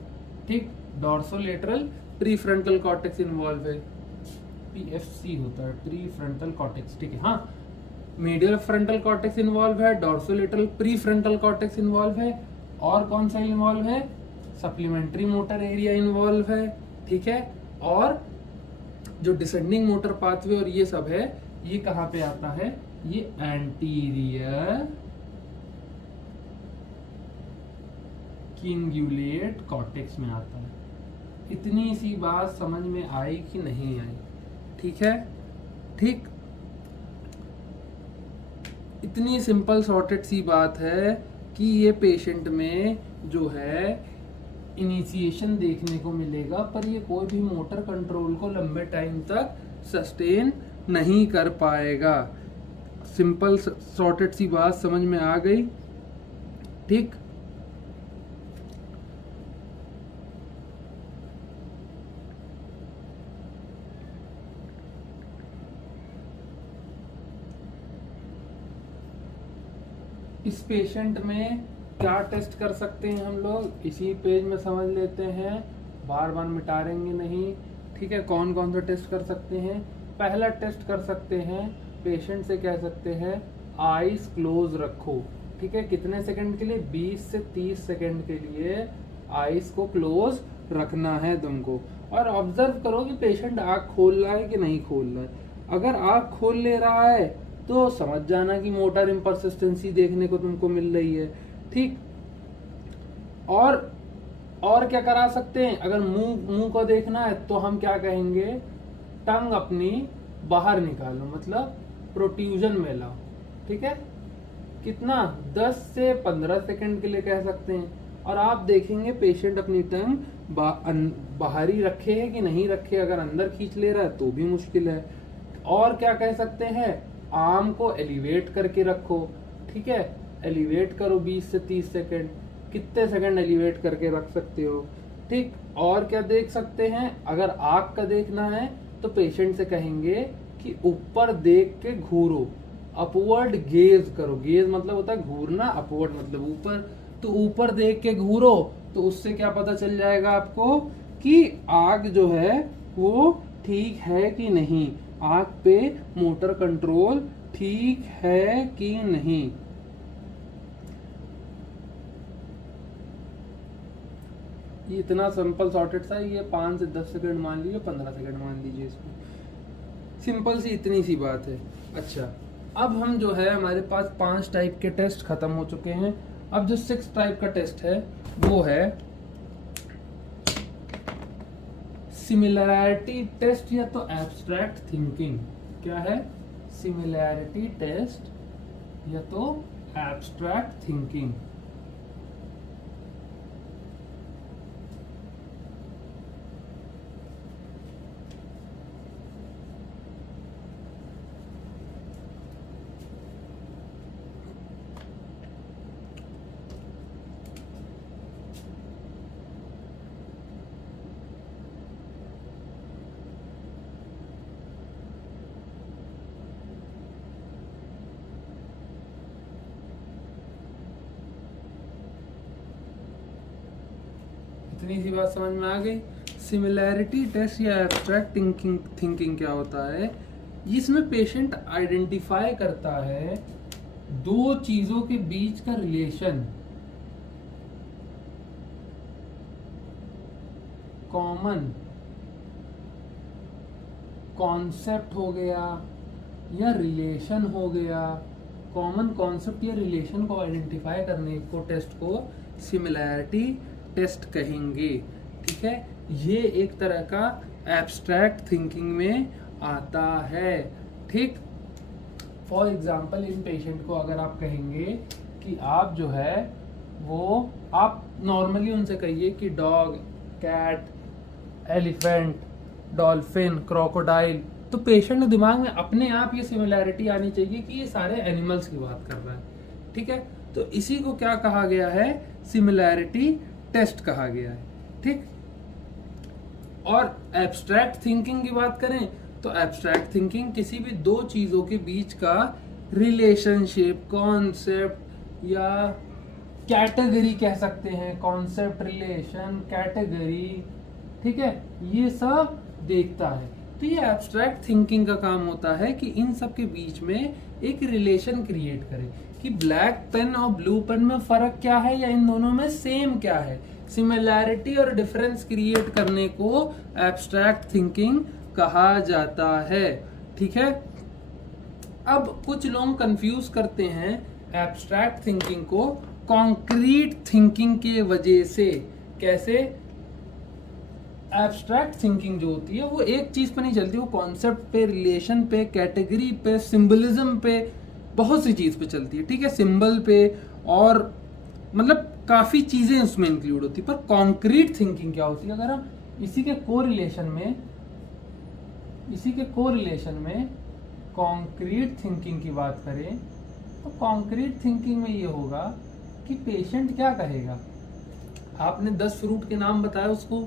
ठीक। Dorsolateral pre frontal cortex involve है, PFC होता है, प्री फ्रंटल कॉर्टेक्स, ठीक है। हाँ, मीडियल फ्रंटल कॉर्टेक्स इन्वॉल्व है, dorsolateral pre frontal cortex involve है, और कौन सा इन्वॉल्व है? सप्लीमेंट्री मोटर एरिया इन्वॉल्व है, ठीक है। और जो डिसेंडिंग मोटर पाथवे और ये सब है, ये कहाँ पे आता है? ये एंटीरियर किंगुलेट कॉर्टेक्स में आता है। इतनी सी बात समझ में आई कि नहीं आई? ठीक है, ठीक। इतनी सिंपल सॉर्टेड सी बात है कि ये पेशेंट में जो है इनिशिएशन देखने को मिलेगा, पर ये कोई भी मोटर कंट्रोल को लंबे टाइम तक सस्टेन नहीं कर पाएगा। सिंपल सॉर्टेड सी बात समझ में आ गई, ठीक। इस पेशेंट में क्या टेस्ट कर सकते हैं हम लोग, इसी पेज में समझ लेते हैं, बार बार मिटाएंगे नहीं, ठीक है। कौन कौन सा टेस्ट कर सकते हैं? पहला टेस्ट कर सकते हैं, पेशेंट से कह सकते हैं आईज क्लोज रखो, ठीक है। कितने सेकंड के लिए? 20 से 30 सेकंड के लिए आईज को क्लोज रखना है तुमको, और ऑब्जर्व करो कि पेशेंट आँख खोल रहा है कि नहीं खोल रहा है। अगर आँख खोल ले रहा है तो समझ जाना कि मोटर इम्परसिस्टेंसी देखने को तुमको मिल रही है, ठीक। और क्या करा सकते हैं? अगर मुंह को देखना है तो हम क्या कहेंगे? टंग अपनी बाहर निकालो, मतलब प्रोट्रूजन में लाओ, ठीक है। कितना 10 से 15 सेकंड के लिए कह सकते हैं। और आप देखेंगे पेशेंट अपनी टंग बाहर ही रखे है कि नहीं रखे, अगर अंदर खींच ले रहा है तो भी मुश्किल है। और क्या कह सकते हैं, आर्म को एलिवेट करके रखो, ठीक है, एलिवेट करो 20 से 30 सेकंड, कितने सेकंड एलिवेट करके रख सकते हो, ठीक। और क्या देख सकते हैं, अगर आँख का देखना है तो पेशेंट से कहेंगे कि ऊपर देख के घूरो, अपवर्ड गेज करो, गेज मतलब होता है घूरना, अपवर्ड मतलब ऊपर, तो ऊपर देख के घूरो, तो उससे क्या पता चल जाएगा आपको कि आँख जो है वो ठीक है कि नहीं, आँख पे मोटर कंट्रोल ठीक है कि नहीं। ये इतना सिंपल सॉर्टेड सा, ये 5 से 10 सेकंड मान लीजिए, 15 सेकंड मान लीजिए, इसमें सिंपल सी इतनी सी बात है। अच्छा, अब हम जो है हमारे पास 5 टाइप के टेस्ट खत्म हो चुके हैं। अब जो 6 टाइप का टेस्ट है वो है सिमिलैरिटी टेस्ट या तो एब्स्ट्रैक्ट थिंकिंग। क्या है, सिमिलैरिटी टेस्ट या तो एब्स्ट्रैक्ट थिंकिंग। इतनी सी बात समझ में आ गई। सिमिलैरिटी टेस्ट या एब्स्ट्रैक्ट थिंकिंग क्या होता है, इसमें पेशेंट आइडेंटिफाई करता है दो चीजों के बीच का रिलेशन, कॉमन कॉन्सेप्ट हो गया या रिलेशन हो गया, कॉमन कॉन्सेप्ट या रिलेशन को आइडेंटिफाई करने को टेस्ट को सिमिलैरिटी टेस्ट कहेंगे, ठीक है। ये एक तरह का एब्स्ट्रैक्ट थिंकिंग में आता है, ठीक। फॉर एग्जाम्पल, इन पेशेंट को अगर आप कहेंगे कि आप जो है वो, आप नॉर्मली उनसे कहिए कि dog, cat, elephant, dolphin, crocodile, तो पेशेंट के दिमाग में अपने आप ये सिमिलैरिटी आनी चाहिए कि ये सारे एनिमल्स की बात कर रहा है, ठीक है। तो इसी को क्या कहा गया है, सिमिलैरिटी टेस्ट कहा गया है, ठीक। और एब्स्ट्रैक्ट थिंकिंग की बात करें तो एब्स्ट्रैक्ट थिंकिंग किसी भी दो चीजों के बीच का रिलेशनशिप, कॉन्सेप्ट या कैटेगरी कह सकते हैं, कॉन्सेप्ट, रिलेशन, कैटेगरी, ठीक है, ये सब देखता है। तो ये एब्स्ट्रैक्ट थिंकिंग का काम होता है कि इन सब के बीच में एक रिलेशन क्रिएट करे कि ब्लैक पेन और ब्लू पेन में फर्क क्या है या इन दोनों में सेम क्या है। सिमिलैरिटी और डिफरेंस क्रिएट करने को एब्स्ट्रैक्ट थिंकिंग कहा जाता है, ठीक है। अब कुछ लोग कंफ्यूज करते हैं एब्स्ट्रैक्ट थिंकिंग को कॉन्क्रीट थिंकिंग के वजह से। कैसे, एब्स्ट्रैक्ट थिंकिंग जो होती है वो एक चीज पे नहीं चलती, वो कॉन्सेप्ट पे, रिलेशन पे, कैटेगरी पे, सिंबलिज्म पे, बहुत सी चीज पे चलती है, ठीक है, सिंबल पे, और मतलब काफी चीजें उसमें इंक्लूड होती है। पर कॉन्क्रीट थिंकिंग क्या होती है, अगर हम इसी के कोरिलेशन में कॉन्क्रीट थिंकिंग की बात करें तो कॉन्क्रीट थिंकिंग में ये होगा कि पेशेंट क्या कहेगा, आपने 10 फ्रूट के नाम बताया, उसको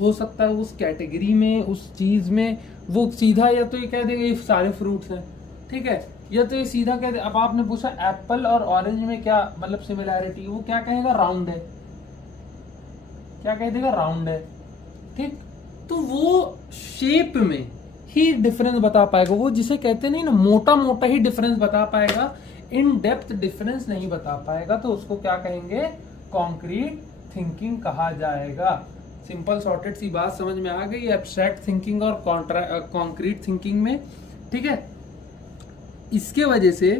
हो सकता है उस कैटेगरी में, उस चीज में वो सीधा या तो ये कह देगा ये सारे फ्रूट्स हैं, ठीक है, या तो ये सीधा कह दे। अब आपने पूछा एप्पल और ऑरेंज में क्या मतलब सिमिलैरिटी, वो क्या कहेगा, राउंड है, क्या कह देगा, राउंड है, ठीक। तो वो शेप में ही डिफरेंस बता पाएगा, वो जिसे कहते नहीं ना, मोटा मोटा ही डिफरेंस बता पाएगा, इन डेप्थ डिफरेंस नहीं बता पाएगा, तो उसको क्या कहेंगे, कॉन्क्रीट थिंकिंग कहा जाएगा। सिंपल सॉर्टेड सी बात समझ में आ गई एब्स्ट्रैक्ट थिंकिंग और कॉन्क्रीट थिंकिंग में, ठीक है। इसके वजह से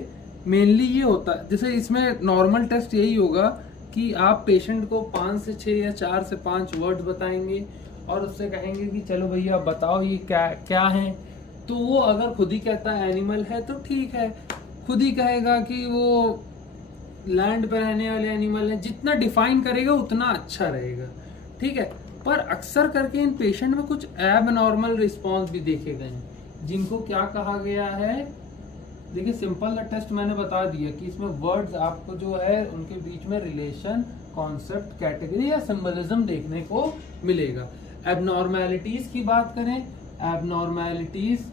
मेनली ये होता है, जैसे इसमें नॉर्मल टेस्ट यही होगा कि आप पेशेंट को 5 से 6 या 4 से 5 वर्ड्स बताएंगे और उससे कहेंगे कि चलो भैया बताओ ये क्या क्या है। तो वो अगर खुद ही कहता है एनिमल है तो ठीक है, खुद ही कहेगा कि वो लैंड पर रहने वाले एनिमल हैं, जितना डिफाइन करेगा उतना अच्छा रहेगा, ठीक है। पर अक्सर करके इन पेशेंट में कुछ एबनॉर्मल रिस्पॉन्स भी देखे गए हैं, जिनको क्या कहा गया है। देखिए सिंपल टेस्ट मैंने बता दिया कि इसमें वर्ड्स आपको जो है उनके बीच में रिलेशन, कॉन्सेप्ट, कैटेगरी या सिंबलिज्म देखने को मिलेगा। एबनॉर्मेलिटीज की बात करें, एबनॉर्मेलिटीज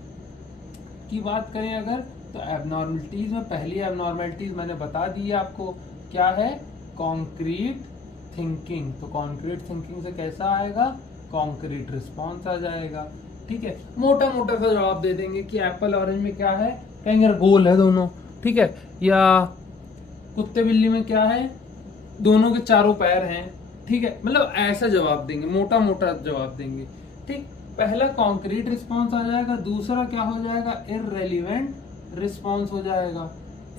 की बात करें अगर, तो एबनॉर्मेलिटीज में पहली एबनॉर्मेलिटीज मैंने बता दी है आपको, क्या है, कॉन्क्रीट थिंकिंग। तो कॉन्क्रीट थिंकिंग से कैसा आएगा, कॉन्क्रीट रिस्पॉन्स आ जाएगा, ठीक है। मोटा मोटा सा जवाब दे देंगे कि एप्पल ऑरेंज में क्या है, कहेंगे गोल है दोनों, ठीक है। या कुत्ते बिल्ली में क्या है, दोनों के चारों पैर हैं, ठीक है। मतलब ऐसा जवाब देंगे, मोटा मोटा जवाब देंगे, ठीक। पहला कॉन्क्रीट रिस्पॉन्स आ जाएगा, दूसरा क्या हो जाएगा, इररेलेवेंट रिस्पॉन्स हो जाएगा।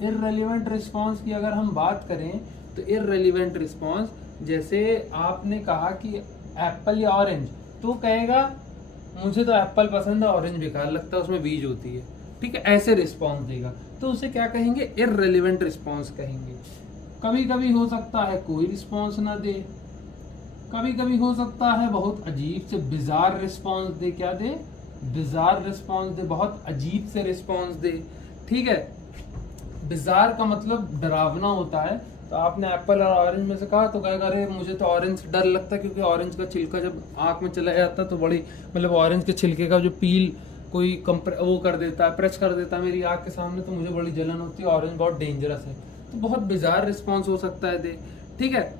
इररेलेवेंट रिस्पॉन्स की अगर हम बात करें तो इररेलेवेंट रिस्पॉन्स, जैसे आपने कहा कि एप्पल या ऑरेंज, तो कहेगा मुझे तो एप्पल पसंद है, ऑरेंज बेकार लगता है, उसमें बीज होती है, ठीक है, ऐसे रिस्पॉन्स देगा, तो उसे क्या कहेंगे, इररेलेवेंट रिस्पॉन्स कहेंगे। कभी कभी हो सकता है कोई रिस्पॉन्स ना दे, कभी कभी हो सकता है बहुत अजीब से बिजार रिस्पॉन्स दे, क्या दे, बिजार रिस्पॉन्स दे, बहुत अजीब से रिस्पॉन्स दे, ठीक है। बिजार का मतलब डरावना होता है, तो आपने एप्पल और ऑरेंज में से कहा तो कहेगा अरे मुझे तो ऑरेंज से डर लगता है, क्योंकि ऑरेंज का छिलका जब आँख में चला जाता है तो बड़ी, मतलब ऑरेंज के छिलके का जो पील कोई वो कर देता है, प्रेस कर देता है मेरी आँख के सामने, तो मुझे बड़ी जलन होती है, ऑरेंज बहुत डेंजरस है, तो बहुत बिजार रिस्पॉन्स हो सकता है दे, ठीक है।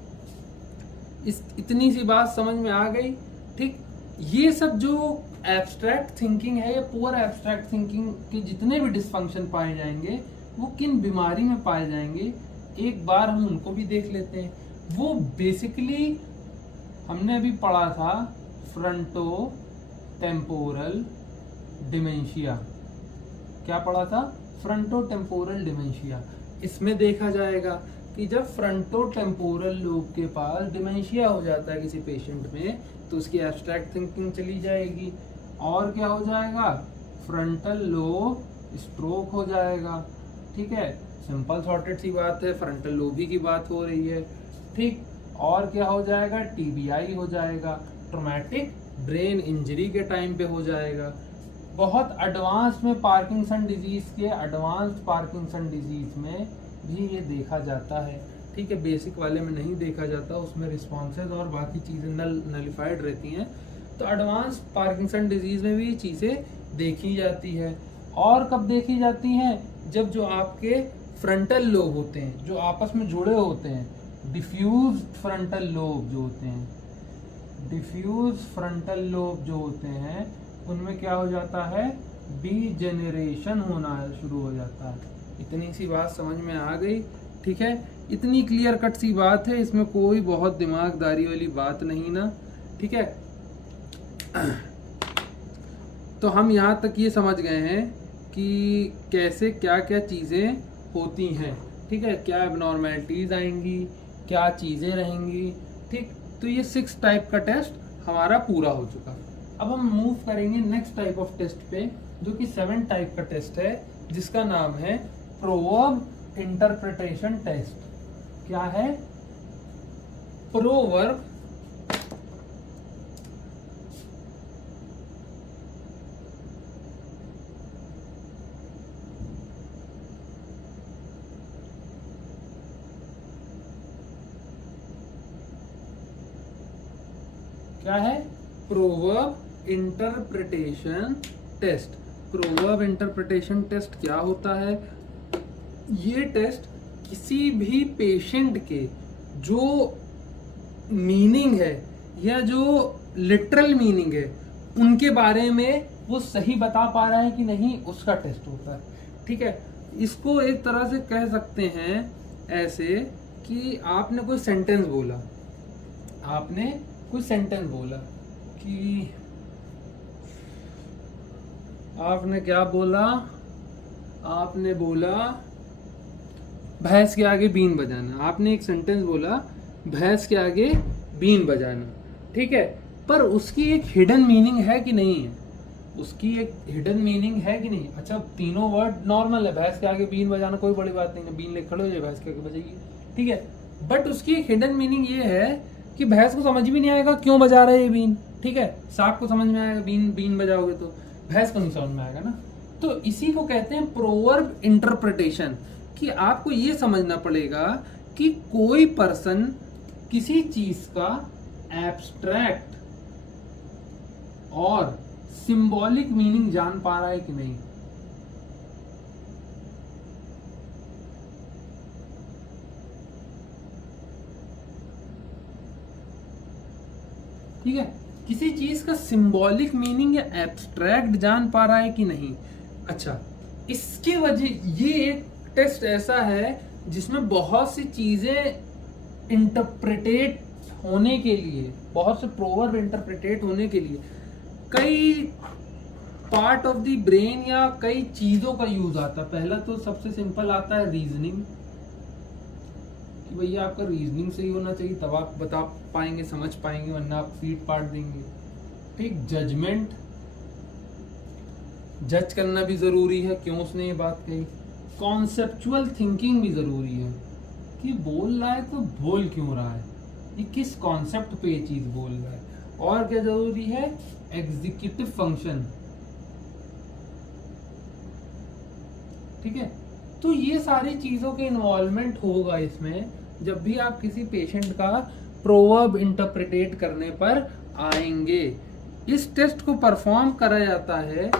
इतनी सी बात समझ में आ गई, ठीक। ये सब जो एब्स्ट्रैक्ट थिंकिंग है या पुअर एब्स्ट्रैक्ट थिंकिंग के जितने भी डिसफंक्शन पाए जाएंगे वो किन बीमारी में पाए जाएंगे, एक बार हम उनको भी देख लेते हैं। वो बेसिकली हमने अभी पढ़ा था फ्रंटो टेम्पोरल डिमेंशिया, क्या पढ़ा था, फ्रंटो टेम्पोरल डिमेंशिया। इसमें देखा जाएगा कि जब फ्रंटो टेम्पोरल लोब के पास डिमेंशिया हो जाता है किसी पेशेंट में, तो उसकी एब्स्ट्रैक्ट थिंकिंग चली जाएगी, और क्या हो जाएगा, फ्रंटल लोब स्ट्रोक हो जाएगा, ठीक है। सिंपल सॉर्टेड सी बात है, फ्रंटल लोबी की बात हो रही है, ठीक। और क्या हो जाएगा, टीबीआई हो जाएगा, ट्रॉमेटिक ब्रेन इंजरी के टाइम पे हो जाएगा। बहुत एडवांस में पार्किंसन डिजीज के, एडवांस्ड पार्किंसन डिजीज में भी ये देखा जाता है, ठीक है। बेसिक वाले में नहीं देखा जाता, उसमें रिस्पॉन्सेज और बाकी चीज़ें नलिफाइड रहती हैं, तो एडवांस पार्किंसन डिजीज में भी ये चीज़ें देखी जाती है। और कब देखी जाती हैं, जब जो आपके फ्रंटल लोब होते हैं जो आपस में जुड़े होते हैं, डिफ्यूज फ्रंटल लोब जो होते हैं, डिफ्यूज फ्रंटल लोब जो होते हैं, उनमें क्या हो जाता है, डीजेनरेशन होना शुरू हो जाता है। इतनी सी बात समझ में आ गई, ठीक है। इतनी क्लियर कट सी बात है, इसमें कोई बहुत दिमागदारी वाली बात नहीं ना, ठीक है। तो हम यहाँ तक ये समझ गए हैं कि कैसे क्या क्या चीज़ें होती हैं, ठीक है, क्या एबनॉर्मेलिटीज आएंगी, क्या चीज़ें रहेंगी, ठीक। तो ये 6 टाइप का टेस्ट हमारा पूरा हो चुका। अब हम मूव करेंगे नेक्स्ट टाइप ऑफ टेस्ट पे, जो कि 7 टाइप का टेस्ट है, जिसका नाम है प्रोवर्ब इंटरप्रिटेशन टेस्ट। क्या है, प्रोवर्ब क्या है, proverb interpretation test. Proverb interpretation test क्या होता है, ये टेस्ट किसी भी पेशेंट के जो मीनिंग है या जो लिटरल मीनिंग है उनके बारे में वो सही बता पा रहा है कि नहीं, उसका टेस्ट होता है, ठीक है। इसको एक तरह से कह सकते हैं ऐसे कि आपने कोई सेंटेंस बोला, आपने कोई सेंटेंस बोला कि आपने क्या बोला, आपने बोला भैंस के आगे बीन बजाना। आपने एक सेंटेंस बोला भैंस के आगे बीन बजाना, ठीक है। पर उसकी एक हिडन मीनिंग है कि नहीं है, उसकी एक हिडन मीनिंग है कि नहीं। अच्छा, तीनों वर्ड नॉर्मल है, भैंस के आगे बीन बजाना कोई बड़ी बात नहीं है, बीन लेके खड़े हो जाए भैंस के आगे बजाइए, ठीक है, बट उसकी एक हिडन मीनिंग ये है कि भैंस को समझ भी नहीं आएगा क्यों बजा रहा है ये बीन, ठीक है, सांप को समझ में आएगा बीन बीन बजाओगे तो, भैंस को नहीं समझ में आएगा ना। तो इसी को कहते हैं प्रोवर्ब इंटरप्रिटेशन, कि आपको ये समझना पड़ेगा कि कोई पर्सन किसी चीज का एब्स्ट्रैक्ट और सिंबॉलिक मीनिंग जान पा रहा है कि नहीं। ठीक है, किसी चीज का सिंबॉलिक मीनिंग या एब्स्ट्रैक्ट जान पा रहा है कि नहीं। अच्छा, इसके वजह ये एक टेस्ट ऐसा है जिसमें बहुत सी चीजें इंटरप्रिटेट होने के लिए, बहुत से प्रोवर्ब इंटरप्रिटेट होने के लिए कई पार्ट ऑफ द ब्रेन या कई चीजों का यूज आता है। पहला तो सबसे सिंपल आता है रीजनिंग, कि भैया आपका रीजनिंग सही होना चाहिए तब आप बता पाएंगे, समझ पाएंगे, वरना आप पीट पाट देंगे। ठीक, जजमेंट, जज करना भी जरूरी है, क्यों उसने ये बात कही। कॉन्सेप्चुअल थिंकिंग भी जरूरी है, कि बोल रहा है तो बोल क्यों रहा है, ये किस कॉन्सेप्ट पे ये चीज बोल रहा है। और क्या जरूरी है, एग्जीक्यूटिव फंक्शन। ठीक है, तो ये सारी चीजों के इन्वॉल्वमेंट होगा इसमें जब भी आप किसी पेशेंट का प्रोवर्ब इंटरप्रिटेट करने पर आएंगे। इस टेस्ट को परफॉर्म करा जाता है।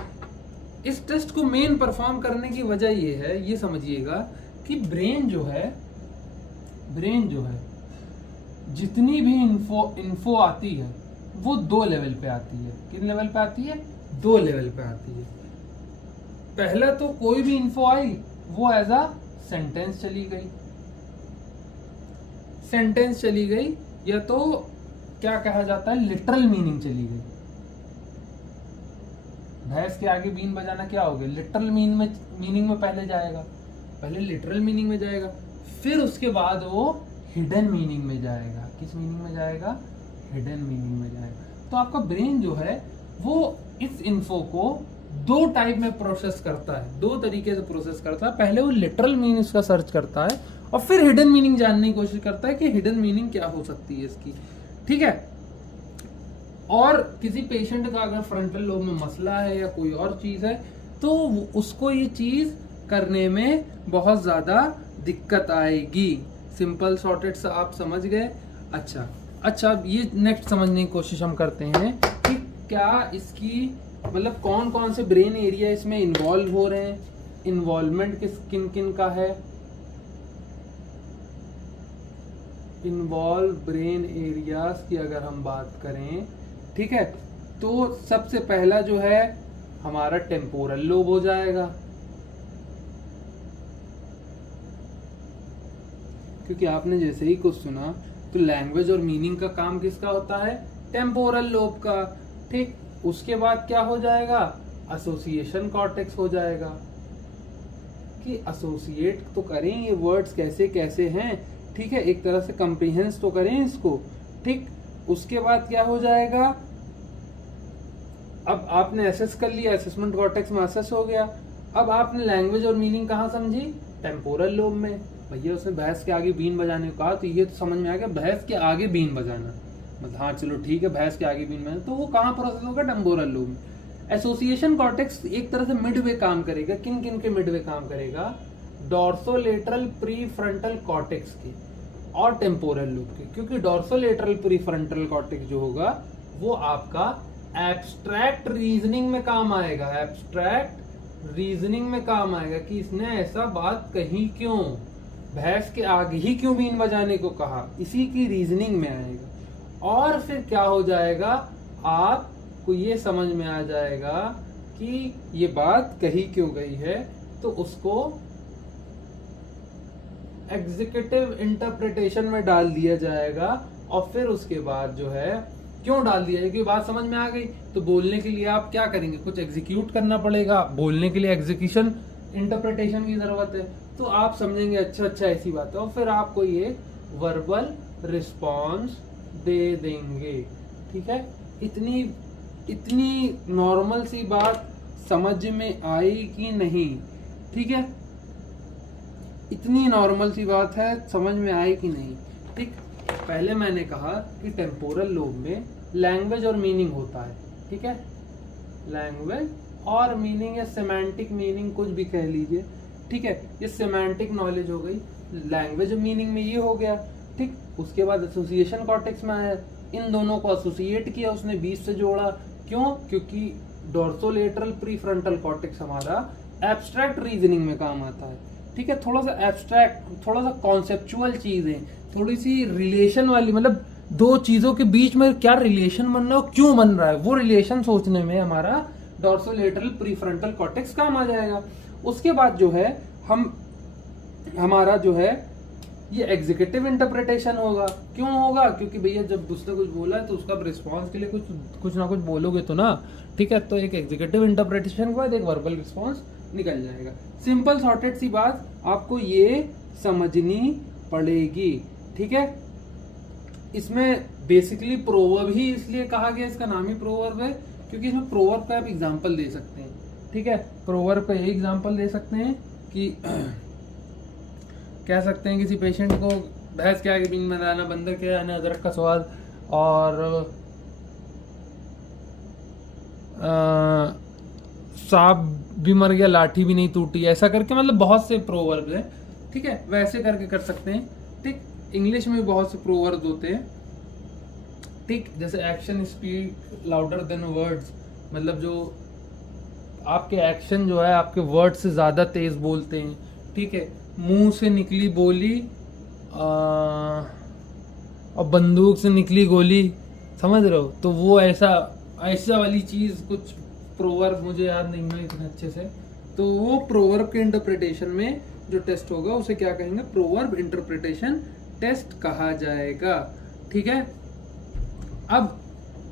इस टेस्ट को मेन परफॉर्म करने की वजह ये है, ये समझिएगा कि ब्रेन जो है जितनी भी इन्फो आती है वो 2 लेवल पे आती है। किन लेवल पे आती है? 2 लेवल पे आती है। पहला तो कोई भी इन्फो आई वो एज अ सेंटेंस चली गई, या तो क्या कहा जाता है, लिटरल मीनिंग चली गई। भैंस के आगे बीन बजाना क्या हो गया, लिटरल मीनिंग में पहले जाएगा, पहले लिटरल मीनिंग में जाएगा, फिर उसके बाद वो हिडन मीनिंग में जाएगा। किस मीनिंग में जाएगा? हिडन मीनिंग में जाएगा। तो आपका ब्रेन जो है वो इस इन्फो को 2 टाइप में प्रोसेस करता है, 2 तरीके से प्रोसेस करता है। पहले वो लिटरल मीनिंग का सर्च करता है और फिर हिडन मीनिंग जानने की कोशिश करता है कि हिडन मीनिंग क्या हो सकती है इसकी। ठीक है, और किसी पेशेंट का अगर फ्रंटल लोब में मसला है या कोई और चीज है तो उसको ये चीज करने में बहुत ज्यादा दिक्कत आएगी। सिंपल सॉर्टेड सा आप समझ गए। अच्छा, ये नेक्स्ट समझने की कोशिश हम करते हैं कि क्या इसकी मतलब कौन कौन से ब्रेन एरिया इसमें इन्वॉल्व हो रहे हैं, इन्वॉल्वमेंट किन किन का है। इन्वॉल्व ब्रेन एरियाज की अगर हम बात करें, ठीक है, तो सबसे पहला जो है हमारा टेम्पोरल लोब हो जाएगा, क्योंकि आपने जैसे ही कुछ सुना तो लैंग्वेज और मीनिंग का काम किसका होता है? टेम्पोरल लोब का। ठीक, उसके बाद क्या हो जाएगा? एसोसिएशन कॉर्टेक्स हो जाएगा, कि एसोसिएट तो करें ये वर्ड्स कैसे कैसे हैं, ठीक है, एक तरह से कंप्रीहेंस तो करें इसको। ठीक, उसके बाद क्या हो जाएगा? अब आपने एसेस कर लिया, असेसमेंट कॉर्टेक्स में असेस हो गया। अब आपने लैंग्वेज और मीनिंग कहाँ समझी? टेम्पोरल लोब में। भैया उसने भैंस के आगे बीन बजाने को कहा तो ये तो समझ में आ गया भैंस के आगे बीन बजाना, मतलब हाँ चलो ठीक है, भैंस के आगे बीन बजाना, तो वो कहाँ प्रोसेस होगा? टेम्पोरल लोब में। एसोसिएशन कॉर्टेक्स एक तरह से मिडवे काम करेगा। किन किन के मिडवे काम करेगा? डॉर्सोलेटरल प्रीफ्रंटल कॉर्टेक्स के और टेम्पोरल लोब के, क्योंकि डॉर्सोलेटरल प्रीफ्रंटल कॉर्टेक्स जो होगा वो आपका एब्स्ट्रैक्ट रीजनिंग में काम आएगा। एब्स्ट्रैक्ट रीजनिंग में काम आएगा कि इसने ऐसा बात कही क्यों, भैंस के आगे ही क्यों बीन बजाने को कहा, इसी की रीजनिंग में आएगा। और फिर क्या हो जाएगा? आपको ये समझ में आ जाएगा कि ये बात कही क्यों गई है, तो उसको एग्जीक्यूटिव इंटरप्रिटेशन में डाल दिया जाएगा। और फिर उसके बाद जो है क्यों डाल दिया जाएगा? बात समझ में आ गई तो बोलने के लिए आप क्या करेंगे? कुछ एग्जीक्यूट करना पड़ेगा। बोलने के लिए एग्जीक्यूशन इंटरप्रिटेशन की जरूरत है, तो आप समझेंगे अच्छा ऐसी बात है, और फिर आपको ये वर्बल रिस्पॉन्स दे देंगे। ठीक है, इतनी नॉर्मल सी बात समझ में आई कि नहीं? ठीक है, इतनी नॉर्मल सी बात है, समझ में आए कि नहीं। ठीक, पहले मैंने कहा कि टेम्पोरल लोब में लैंग्वेज और मीनिंग होता है। ठीक है, लैंग्वेज और मीनिंग या सेमांटिक मीनिंग कुछ भी कह लीजिए। ठीक है, ये सेमांटिक नॉलेज हो गई। लैंग्वेज और मीनिंग में ये हो गया। ठीक, उसके बाद एसोसिएशन कॉर्टेक्स में आया, इन दोनों को एसोसिएट किया उसने, बीच से जोड़ा। क्यों? क्योंकि डोर्सोलेटरल प्रीफ्रंटल कॉर्टेक्स हमारा एब्स्ट्रैक्ट रीजनिंग में काम आता है। ठीक है, थोड़ा सा एब्स्ट्रैक्ट, थोड़ा सा कॉन्सेप्चुअल चीजें, थोड़ी सी रिलेशन वाली, मतलब दो चीजों के बीच में क्या रिलेशन बन रहा है, क्यों बन रहा है, वो रिलेशन सोचने में हमारा डोर्सोलेटरल प्रीफ्रंटल कॉर्टेक्स काम आ जाएगा। उसके बाद जो है हमारा जो है ये एग्जीक्यूटिव इंटरप्रिटेशन होगा। क्यों होगा? क्योंकि भैया जब उसने कुछ बोला है तो उसका रिस्पॉन्स के लिए कुछ ना कुछ बोलोगे तो ना। ठीक है, तो एक एग्जीक्यूटिव इंटरप्रिटेशन के बाद एक वर्बल रिस्पॉन्स निकल जाएगा। सिंपल सॉर्टेड सी बात आपको ये समझनी पड़ेगी। ठीक है, इसमें बेसिकली प्रोवर्ब ही इसलिए कहा गया, इसका नाम ही प्रोवर्ब है क्योंकि इसमें प्रोवर्ब का आप एग्जाम्पल दे सकते हैं। ठीक है, प्रोवर्ब का यही एग्जाम्पल दे सकते हैं कि कह सकते हैं किसी पेशेंट को भैंस के आगे बीन में लाना, बंदर के आने अदरक का स्वाद, और सांप भी मर गया लाठी भी नहीं टूटी, ऐसा करके, मतलब बहुत से प्रोवर्ब्स हैं। ठीक है, वैसे करके कर सकते हैं। ठीक, इंग्लिश में भी बहुत से प्रोवर्ब्स होते हैं। ठीक, जैसे action speak louder than words, मतलब जो आपके एक्शन जो है आपके वर्ड से ज्यादा तेज बोलते हैं। ठीक है, मुंह से निकली बोली और बंदूक से निकली गोली, समझ रहे हो? तो वो ऐसा वाली चीज, कुछ प्रोवर्ब मुझे याद नहीं है इतने अच्छे से, तो वो प्रोवर्ब के इंटरप्रिटेशन में जो टेस्ट होगा उसे क्या कहेंगे? प्रोवर्ब इंटरप्रिटेशन टेस्ट कहा जाएगा। ठीक है, अब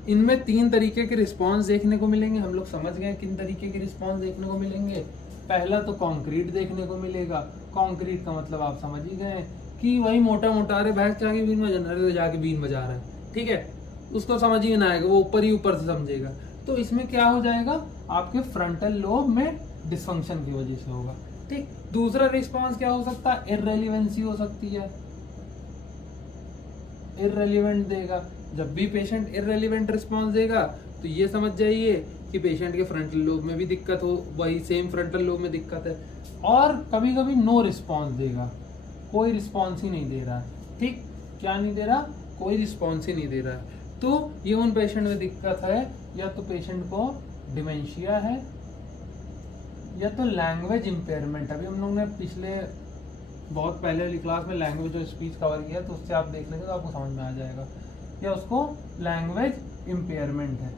इनमें 3 तरीके के रिस्पॉन्स देखने को मिलेंगे। हम लोग समझ गए किन तरीके के रिस्पॉन्स देखने को मिलेंगे। पहला तो कॉन्क्रीट देखने को मिलेगा। कॉन्क्रीट का मतलब आप समझ ही गए कि वही मोटा मोटा, अरे भैंस जाके बीन बजा रहा है, जाके बीन बजा रहा है। ठीक है, उसको समझ ही ना आएगा, वो ऊपर ही ऊपर से समझेगा। तो इसमें क्या हो जाएगा? आपके फ्रंटल लोब में डिसफंक्शन की वजह से होगा। ठीक, दूसरा रिस्पॉन्स क्या हो सकता है? इररेलेवेंसी हो सकती है, इररेलेवेंट देगा। जब भी पेशेंट इररेलेवेंट रिस्पॉन्स देगा तो ये समझ जाइए कि पेशेंट के फ्रंटल लोब में भी दिक्कत हो, वही सेम फ्रंटल लोब में दिक्कत है। और कभी कभी नो रिस्पॉन्स देगा, कोई रिस्पॉन्स ही नहीं दे रहा है। ठीक, क्या नहीं दे रहा? कोई रिस्पॉन्स ही नहीं दे रहा है। तो ये उन पेशेंट में दिक्कत है, या तो पेशेंट को डिमेंशिया है या तो लैंग्वेज इम्पेयरमेंट। अभी हम लोग ने पिछले बहुत पहले वाली क्लास में लैंग्वेज और स्पीच कवर किया, तो उससे आप देख लेंगे तो आपको समझ में आ जाएगा, या उसको लैंग्वेज इम्पेयरमेंट है।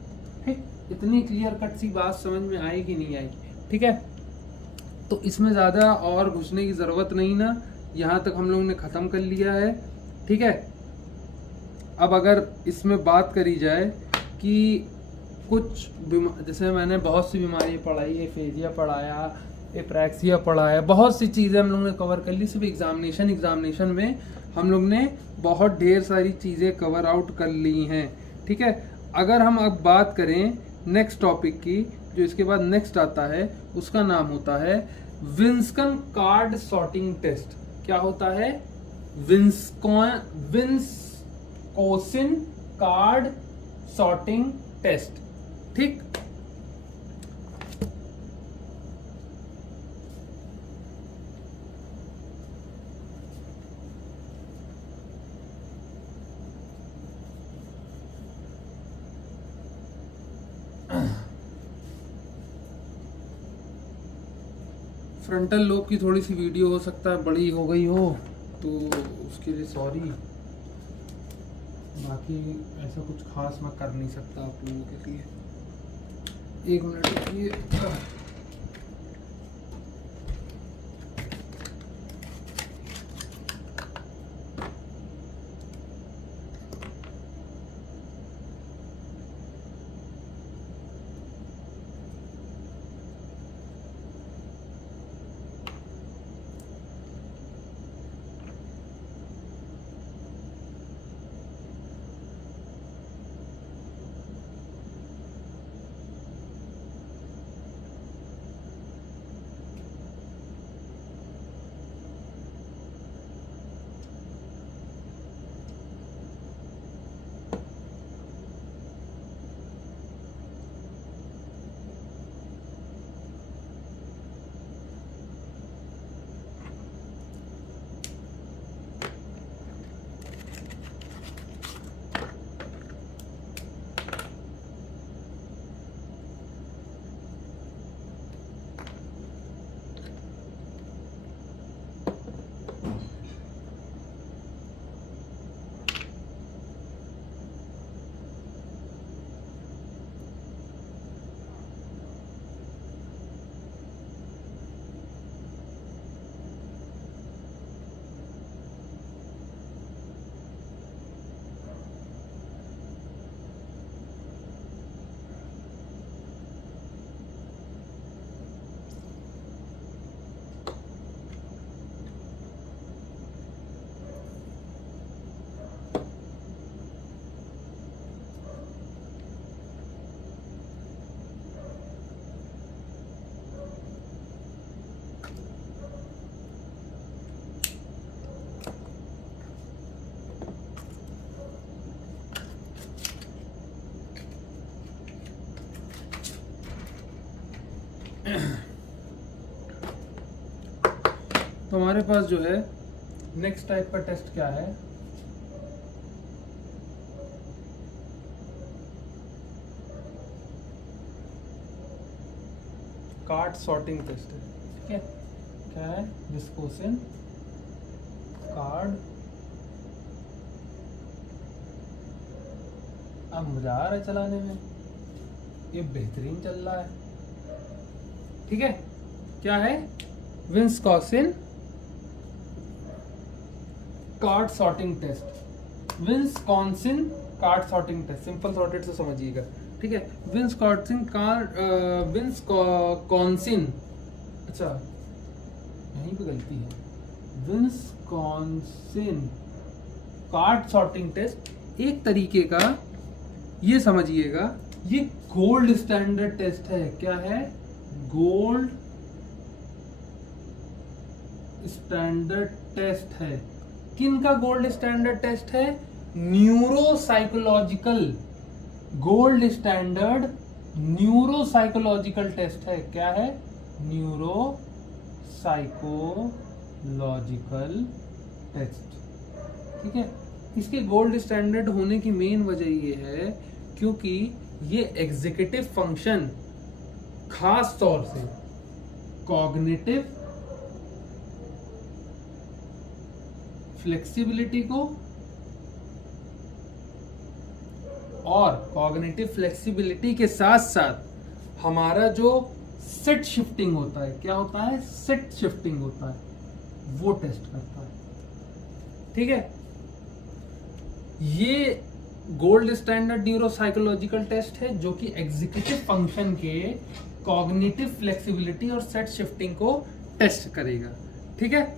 ठीक, इतनी क्लियर कट सी बात समझ में आई कि नहीं आई? ठीक है, तो इसमें ज़्यादा और घुसने की ज़रूरत नहीं ना, यहाँ तक हम लोग ने ख़त्म कर लिया है। ठीक है, अब अगर इसमें बात करी जाए कि कुछ जैसे मैंने बहुत सी बीमारी पढ़ाई, एफेजिया पढ़ाया, एप्रैक्सिया पढ़ाया, बहुत सी चीज़ें हम लोग ने कवर कर ली। सिर्फ एग्जामिनेशन में हम लोग ने बहुत ढेर सारी चीज़ें कवर आउट कर ली हैं। ठीक है, अगर हम अब बात करें नेक्स्ट टॉपिक की, जो इसके बाद नेक्स्ट आता है, उसका नाम होता है विन्स्कन कार्ड सॉर्टिंग टेस्ट। क्या होता है? विन्स्कोसिन कार्ड सॉर्टिंग टेस्ट। ठीक, फ्रंटल लोब की थोड़ी सी वीडियो हो सकता है बड़ी हो गई हो, तो उसके लिए सॉरी। बाकी ऐसा कुछ खास मैं कर नहीं सकता आप लोगों के लिए। 1 मिनट रुकिए। तो हमारे पास जो है नेक्स्ट टाइप का टेस्ट क्या है, कार्ड सॉर्टिंग टेस्ट है। ठीक है, क्या है दिस क्वेश्चन, कार्ड, अब मजा आ रहा है चलाने में, ये बेहतरीन चल रहा है। ठीक है, क्या है, Wisconsin card sorting test, Wisconsin card sorting test, simple sorted से समझिएगा। ठीक है, विस्कॉन्सिन अच्छा यहीं पे गलती है, विस्कॉन्सिन कार्ड सॉर्टिंग टेस्ट एक तरीके का, ये समझिएगा, ये गोल्ड स्टैंडर्ड टेस्ट है। क्या है, गोल्ड स्टैंडर्ड टेस्ट है। किन का गोल्ड स्टैंडर्ड टेस्ट है, neuropsychological, gold standard neuropsychological test है। क्या है, न्यूरोसाइकोलॉजिकल टेस्ट। ठीक है, इसके गोल्ड स्टैंडर्ड होने की मेन वजह ये है क्योंकि ये एग्जीक्यूटिव फंक्शन, खास तौर से कॉग्निटिव फ्लेक्सिबिलिटी को, और कॉग्निटिव फ्लेक्सिबिलिटी के साथ साथ हमारा जो सेट शिफ्टिंग होता है, क्या होता है, सेट शिफ्टिंग होता है, वो टेस्ट करता है। ठीक है, ये गोल्ड स्टैंडर्ड न्यूरोसाइकोलॉजिकल टेस्ट है जो कि एग्जीक्यूटिव फंक्शन के कॉग्निटिव फ्लेक्सिबिलिटी और सेट शिफ्टिंग को टेस्ट करेगा। ठीक है,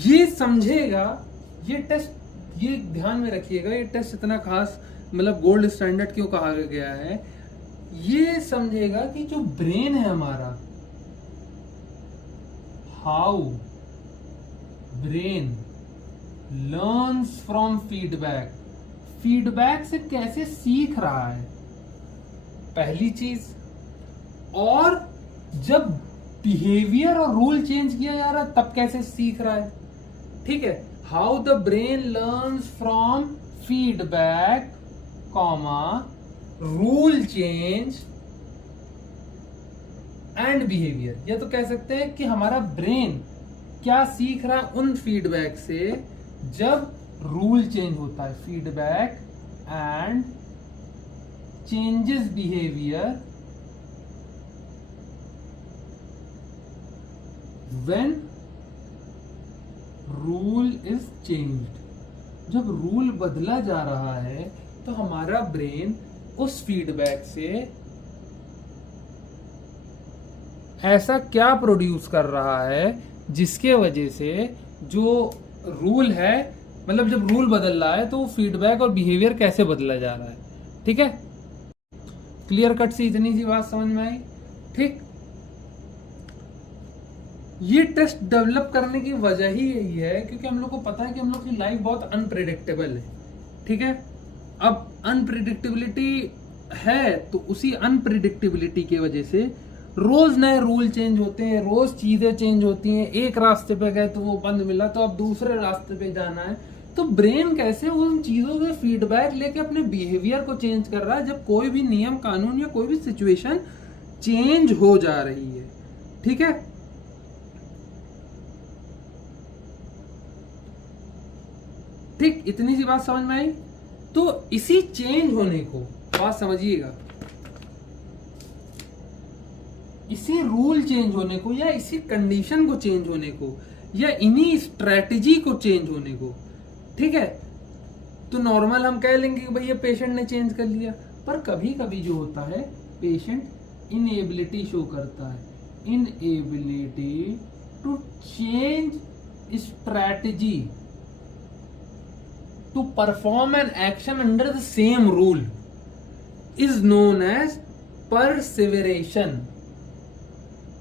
ये समझेगा, ये टेस्ट, ये ध्यान में रखिएगा, ये टेस्ट इतना खास, मतलब गोल्ड स्टैंडर्ड क्यों कहा गया है, ये समझेगा कि जो ब्रेन है हमारा, how brain learns from feedback, feedback से कैसे सीख रहा है, पहली चीज। और जब बिहेवियर और रूल चेंज किया जा रहा है तब कैसे सीख रहा है। ठीक है, how the brain learns from feedback, comma, rule change and behaviour. या तो कह सकते हैं कि हमारा ब्रेन क्या सीख रहा है उन फीडबैक से जब रूल चेंज होता है, feedback and changes behaviour when rule is changed. जब रूल बदला जा रहा है तो हमारा ब्रेन उस फीडबैक से ऐसा क्या प्रोड्यूस कर रहा है जिसके वजह से जो रूल है, मतलब जब रूल बदल रहा है तो फीडबैक और बिहेवियर कैसे बदला जा रहा है। ठीक है, क्लियर कट से इतनी सी बात समझ में आई। ठीक, ये टेस्ट डेवलप करने की वजह ही यही है क्योंकि हम लोग को पता है कि हम लोग की लाइफ बहुत अनप्रेडिक्टेबल है। ठीक है, अब अनप्रिडिक्टेबिलिटी है तो उसी अनप्रिडिक्टेबिलिटी की वजह से रोज नए रूल चेंज होते हैं, रोज चीजें चेंज होती हैं। एक रास्ते पे गए तो वो बंद मिला तो अब दूसरे रास्ते पे जाना है, तो ब्रेन कैसे उन चीजों के फीडबैक लेके अपने बिहेवियर को चेंज कर रहा है जब कोई भी नियम कानून या कोई भी सिचुएशन चेंज हो जा रही है। ठीक है, ठीक, इतनी सी बात समझ में आई। तो इसी चेंज होने को, बात समझिएगा, इसी रूल चेंज होने को या इसी कंडीशन को चेंज होने को या इन्हीं स्ट्रेटजी को चेंज होने को, ठीक है, तो नॉर्मल हम कह लेंगे कि भाई ये पेशेंट ने चेंज कर लिया, पर कभी कभी जो होता है पेशेंट इनएबिलिटी शो करता है, inability to change strategy to perform an action under the same rule is known as perseveration,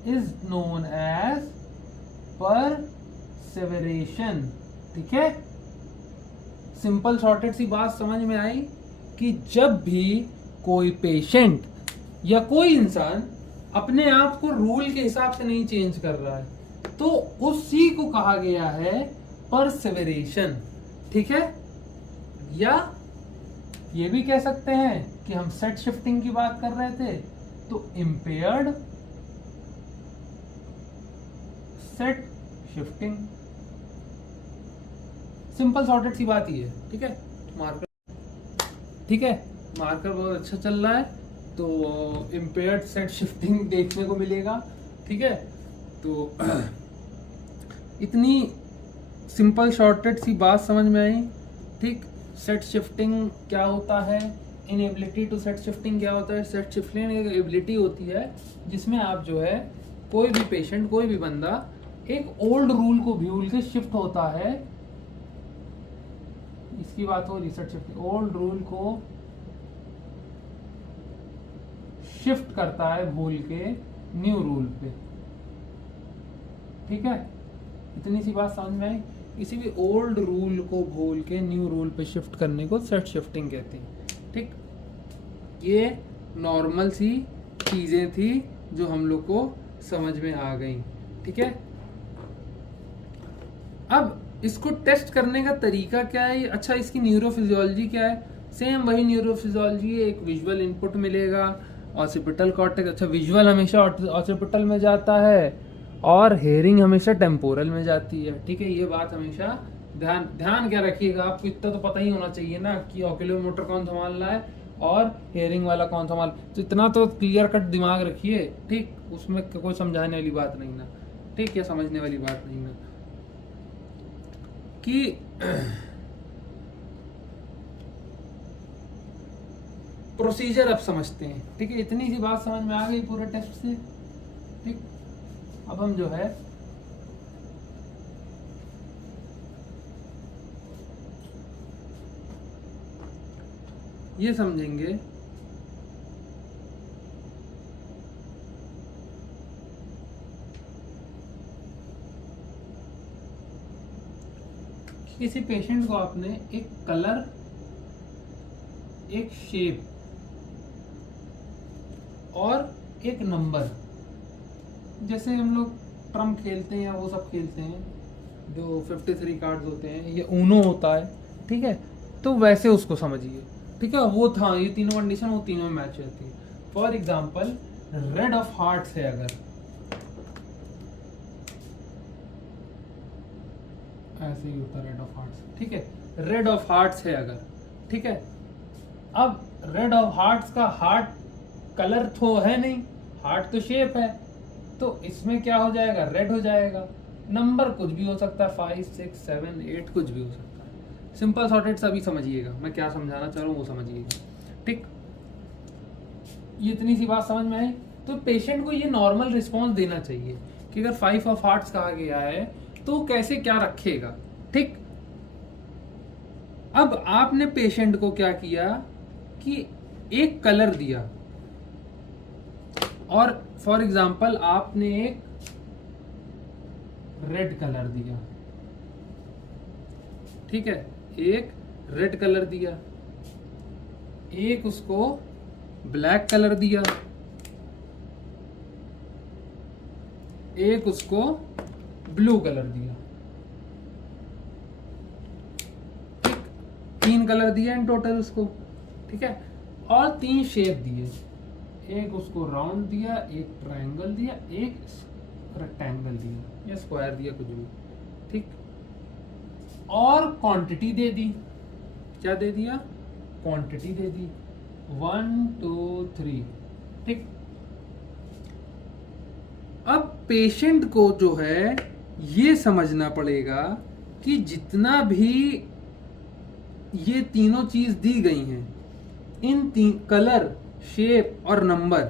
is known as perseveration। ठीक है, सिंपल शॉर्टेड सी बात समझ में आई कि जब भी कोई पेशेंट या कोई इंसान अपने आप को रूल के हिसाब से नहीं चेंज कर रहा है, तो उसी को कहा गया है परसेवरेशन। ठीक है, या ये भी कह सकते हैं कि हम सेट शिफ्टिंग की बात कर रहे थे, तो impaired set shifting. Simple sorted सी बात ही है। ठीक है, मार्कर बहुत अच्छा चल रहा है, तो इम्पेयर्ड सेट शिफ्टिंग देखने को मिलेगा। ठीक है, तो इतनी सिंपल शॉर्टेड सी बात समझ में आई। ठीक, सेट शिफ्टिंग क्या होता है, इनएबिलिटी टू सेट शिफ्टिंग क्या होता है। सेट शिफ्टिंग एक एबिलिटी होती है जिसमें आप जो है कोई भी पेशेंट, कोई भी बंदा एक ओल्ड रूल को भूल के शिफ्ट होता है। इसकी बात हो रही सेट शिफ्टिंग, ओल्ड रूल को शिफ्ट करता है भूल के न्यू रूल पे। ठीक है, इतनी सी बात समझ में आई। किसी भी ओल्ड रूल को भूल के न्यू रूल पे शिफ्ट करने को सेट शिफ्टिंग कहते हैं। ठीक, ये नॉर्मल सी चीजें थी जो हम लोग को समझ में आ गई। ठीक है, अब इसको टेस्ट करने का तरीका क्या है। अच्छा, इसकी न्यूरोफिजियोलॉजी क्या है। सेम वही न्यूरोफिजियोलॉजी है, एक विजुअल इनपुट मिलेगा, ऑसिपिटल कॉर्टेक्स। अच्छा, विजुअल हमेशा ऑसिपिटल में जाता है और हेयरिंग हमेशा टेम्पोरल में जाती है। ठीक है, ये बात हमेशा ध्यान क्या रखिएगा। आपको इतना तो पता ही होना चाहिए ना कि ऑक्यूलोमोटर कौन संभाल रहा है और हेयरिंग वाला कौन संभाल, तो इतना तो क्लियर कट दिमाग रखिए। ठीक, उसमें कोई समझाने वाली बात नहीं ना। ठीक, या समझने वाली बात नहीं ना कि प्रोसीजर अब समझते हैं। ठीक है, इतनी सी बात समझ में आ गई पूरे टेस्ट से। ठीक, अब हम जो है ये समझेंगे कि किसी पेशेंट को आपने एक कलर, एक शेप और एक नंबर, जैसे हम लोग ट्रम्प खेलते हैं या वो सब खेलते हैं जो 53 कार्ड्स होते हैं, ये ऊनो होता है। ठीक है, तो वैसे उसको समझिए। ठीक है, वो था, ये तीनों कंडीशन वो तीनों में मैच रहती है। For example, rid of hearts है अगर, ऐसे ही होता है रेड ऑफ हार्ट्स। ठीक है, रेड ऑफ हार्ट्स है अगर। ठीक है, अब रेड ऑफ हार्ट्स का हार्ट कलर तो है नहीं, हार्ट तो शेप है, तो इसमें क्या हो जाएगा, रेड हो जाएगा। नंबर कुछ भी हो सकता है, 5, 6, 7, 8 कुछ भी हो सकता है। सिंपल सॉर्टेड सभी समझिएगा, मैं क्या समझाना चाह रहा हूँ वो समझिएगा। ठीक, ये इतनी सी बात समझ में आई। तो पेशेंट को ये नॉर्मल रिस्पॉन्स देना चाहिए कि अगर 5 ऑफ हार्ट्स कहा गया है तो कैसे क्या रखेगा। ठीक, अब आपने पेशेंट को क्या किया कि एक कलर दिया, और फॉर एग्जाम्पल आपने एक रेड कलर दिया। ठीक है, एक रेड कलर दिया, एक उसको ब्लैक कलर दिया, एक उसको ब्लू कलर दिया। ठीक, 3 कलर दिए इन टोटल उसको। ठीक है, और 3 शेप दिए, एक उसको राउंड दिया, एक ट्रायंगल दिया, एक रेक्टेंगल दिया या स्क्वायर दिया, कुछ भी। ठीक, और क्वांटिटी दे दी। क्या दे दिया, क्वांटिटी दे दी, 1 2 3। ठीक, अब पेशेंट को जो है ये समझना पड़ेगा कि जितना भी ये तीनों चीज दी गई हैं, इन कलर, शेप और नंबर।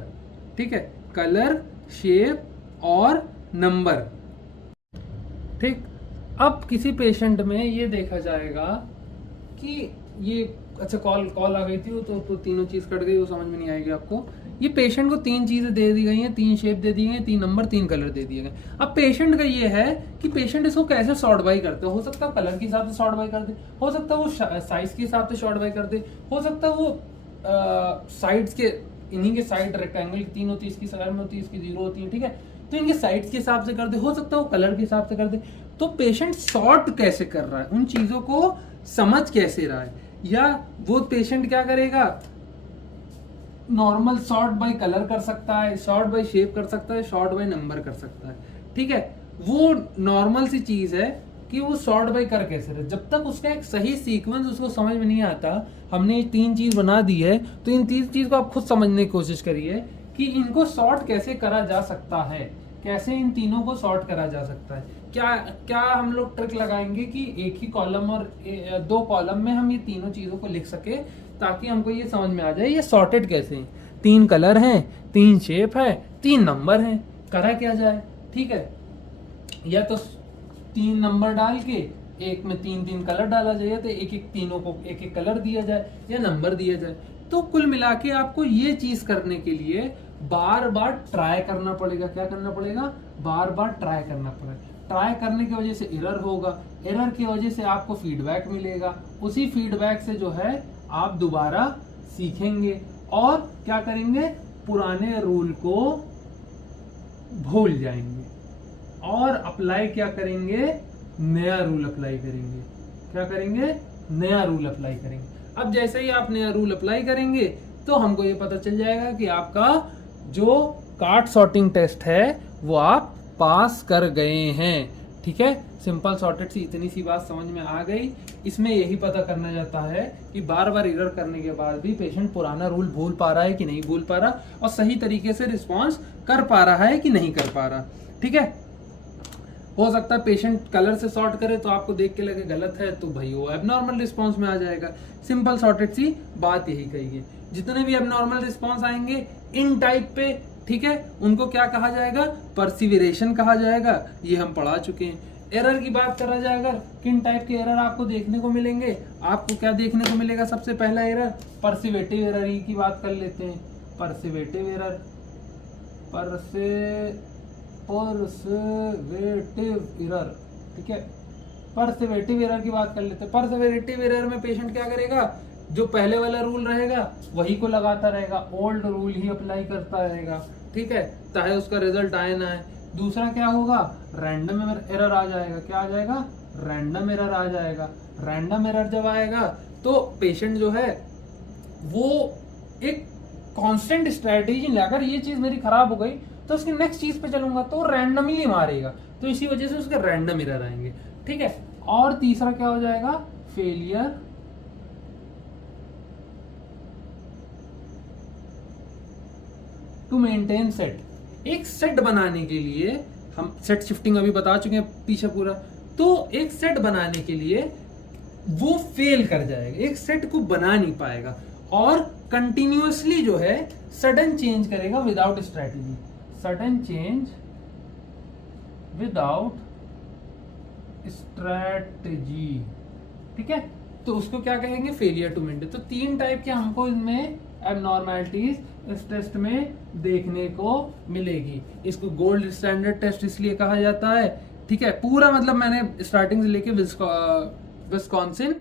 ठीक है, कलर, शेप और नंबर। ठीक, अब किसी पेशेंट में ये देखा जाएगा कि ये, अच्छा कॉल आ गई थी तो तीनों चीज कट गई, वो समझ में नहीं आएगी आपको। ये पेशेंट को 3 चीजें दे दी गई हैं, 3 शेप दे दी गई, 3 नंबर, 3 कलर दे दिए गए। अब पेशेंट का ये है कि पेशेंट इसको कैसे सॉर्ट बाई करते हो सकता है कलर के हिसाब से सॉर्ट बाई कर दे, हो सकता है वो साइज के हिसाब से सॉर्ट बाई कर दे, हो सकता है वो साइड्स के इन्हीं के साइड रेक्टेंगल की 3 होती है, इसकी स्क्वायर में होती है, इसकी 0 होती है, ठीक है। तो इनके साइड्स के हिसाब से कर दे, हो सकता है वो कलर के हिसाब से कर दे। तो पेशेंट सॉर्ट कैसे कर रहा है, उन चीजों को समझ कैसे रहा है, या वो पेशेंट क्या करेगा, नॉर्मल सॉर्ट बाय कलर कर सकता है, सॉर्ट बाय शेप कर सकता है, सॉर्ट बाय नंबर कर सकता है, ठीक है। वो नॉर्मल सी चीज है कि वो सॉर्ट बाय कर कैसे रहे। जब तक उसका एक सही सीक्वेंस उसको समझ में नहीं आता, हमने ये 3 चीज बना दी है, तो इन 3 चीज को आप खुद समझने की कोशिश करिए कि इनको सॉर्ट कैसे करा जा सकता है, कैसे इन तीनों को सॉर्ट करा जा सकता है। क्या क्या हम लोग ट्रिक लगाएंगे कि एक ही कॉलम और 2 कॉलम में हम ये तीनों चीजों को लिख सके, ताकि हमको ये समझ में आ जाए ये सॉर्टेड कैसे हैं। 3 कलर हैं, 3 शेप है, 3 नंबर हैं, करा क्या जाए, ठीक है। या तो 3 नंबर डाल के एक में 3 कलर डाला जाए, तो एक तीनों को एक कलर दिया जाए या नंबर दिया जाए। तो कुल मिला के आपको ये चीज करने के लिए बार बार ट्राई करना पड़ेगा। क्या करना पड़ेगा, बार बार ट्राई करना पड़ेगा। ट्राई करने की वजह से एरर होगा, एरर की वजह से आपको फीडबैक मिलेगा, उसी फीडबैक से जो है आप दोबारा सीखेंगे और क्या करेंगे, पुराने रूल को भूल जाएंगे और अप्लाई क्या करेंगे, नया रूल अप्लाई करेंगे। क्या करेंगे, नया रूल अप्लाई करेंगे। अब जैसे ही आप नया रूल अप्लाई करेंगे तो हमको ये पता चल जाएगा कि आपका जो कार्ड सॉर्टिंग टेस्ट है वो आप पास कर गए हैं, ठीक है। सिंपल सॉर्टेड से इतनी सी बात समझ में आ गई। इसमें यही पता करना जाता है कि बार बार एरर करने के बाद भी पेशेंट पुराना रूल भूल पा रहा है कि नहीं भूल पा रहा, और सही तरीके से रिस्पॉन्स कर पा रहा है कि नहीं कर पा रहा, ठीक है। हो सकता है पेशेंट कलर से सॉर्ट करे तो आपको देख के लगे गलत है, तो भाई वो एबनॉर्मल रिस्पॉन्स में आ जाएगा। सिंपल सॉर्टेड सी बात यही कही है। जितने भी एबनॉर्मल रिस्पॉन्स आएंगे इन टाइप पे, ठीक है, उनको क्या कहा जाएगा, परसिविरेशन कहा जाएगा। ये हम पढ़ा चुके हैं। एरर की बात करा जाए अगर, किन टाइप के एरर आपको देखने को मिलेंगे, आपको क्या देखने को मिलेगा, सबसे पहला एरर परसिवेटिव एरर की बात कर लेते हैं। परसिवेटिव एरर, परसिवेटिव एरर, ठीक है। परसिवेटिव एरर की बात कर लेते हैं। परसिवेटिव एरर में पेशेंट क्या करेगा, जो पहले वाला रूल रहेगा वही को लगाता रहेगा, ओल्ड रूल ही अप्लाई करता रहेगा, ठीक है, चाहे उसका रिजल्ट आए ना आए। दूसरा क्या होगा, रैंडम एरर आ जाएगा। क्या आ जाएगा, रैंडम एरर आ जाएगा। रैंडम एरर जब आएगा तो पेशेंट जो है वो एक कांस्टेंट स्ट्रेटेजी लाकर, ये चीज मेरी खराब हो गई तो उसकी नेक्स्ट चीज पे चलूंगा तो रैंडमली मारेगा, तो इसी वजह से उसके रैंडम एरर आएंगे, ठीक है। और तीसरा क्या हो जाएगा, फेलियर टू मेंटेन सेट। एक सेट बनाने के लिए, हम सेट शिफ्टिंग अभी बता चुके हैं पीछे पूरा, तो एक सेट बनाने के लिए वो फेल कर जाएगा, एक सेट को बना नहीं पाएगा और कंटिन्यूअसली जो है सडन चेंज करेगा without strategy. Sudden change without strategy, ठीक है, तो उसको क्या कहेंगे, फेलियर टू मेंटेन। तो 3 टाइप के हमको इनमें एबनॉर्मैलिटीज इस टेस्ट में देखने को मिलेगी। इसको गोल्ड स्टैंडर्ड टेस्ट इसलिए कहा जाता है, ठीक है। पूरा मतलब मैंने स्टार्टिंग से लेके विस्कॉन्सिन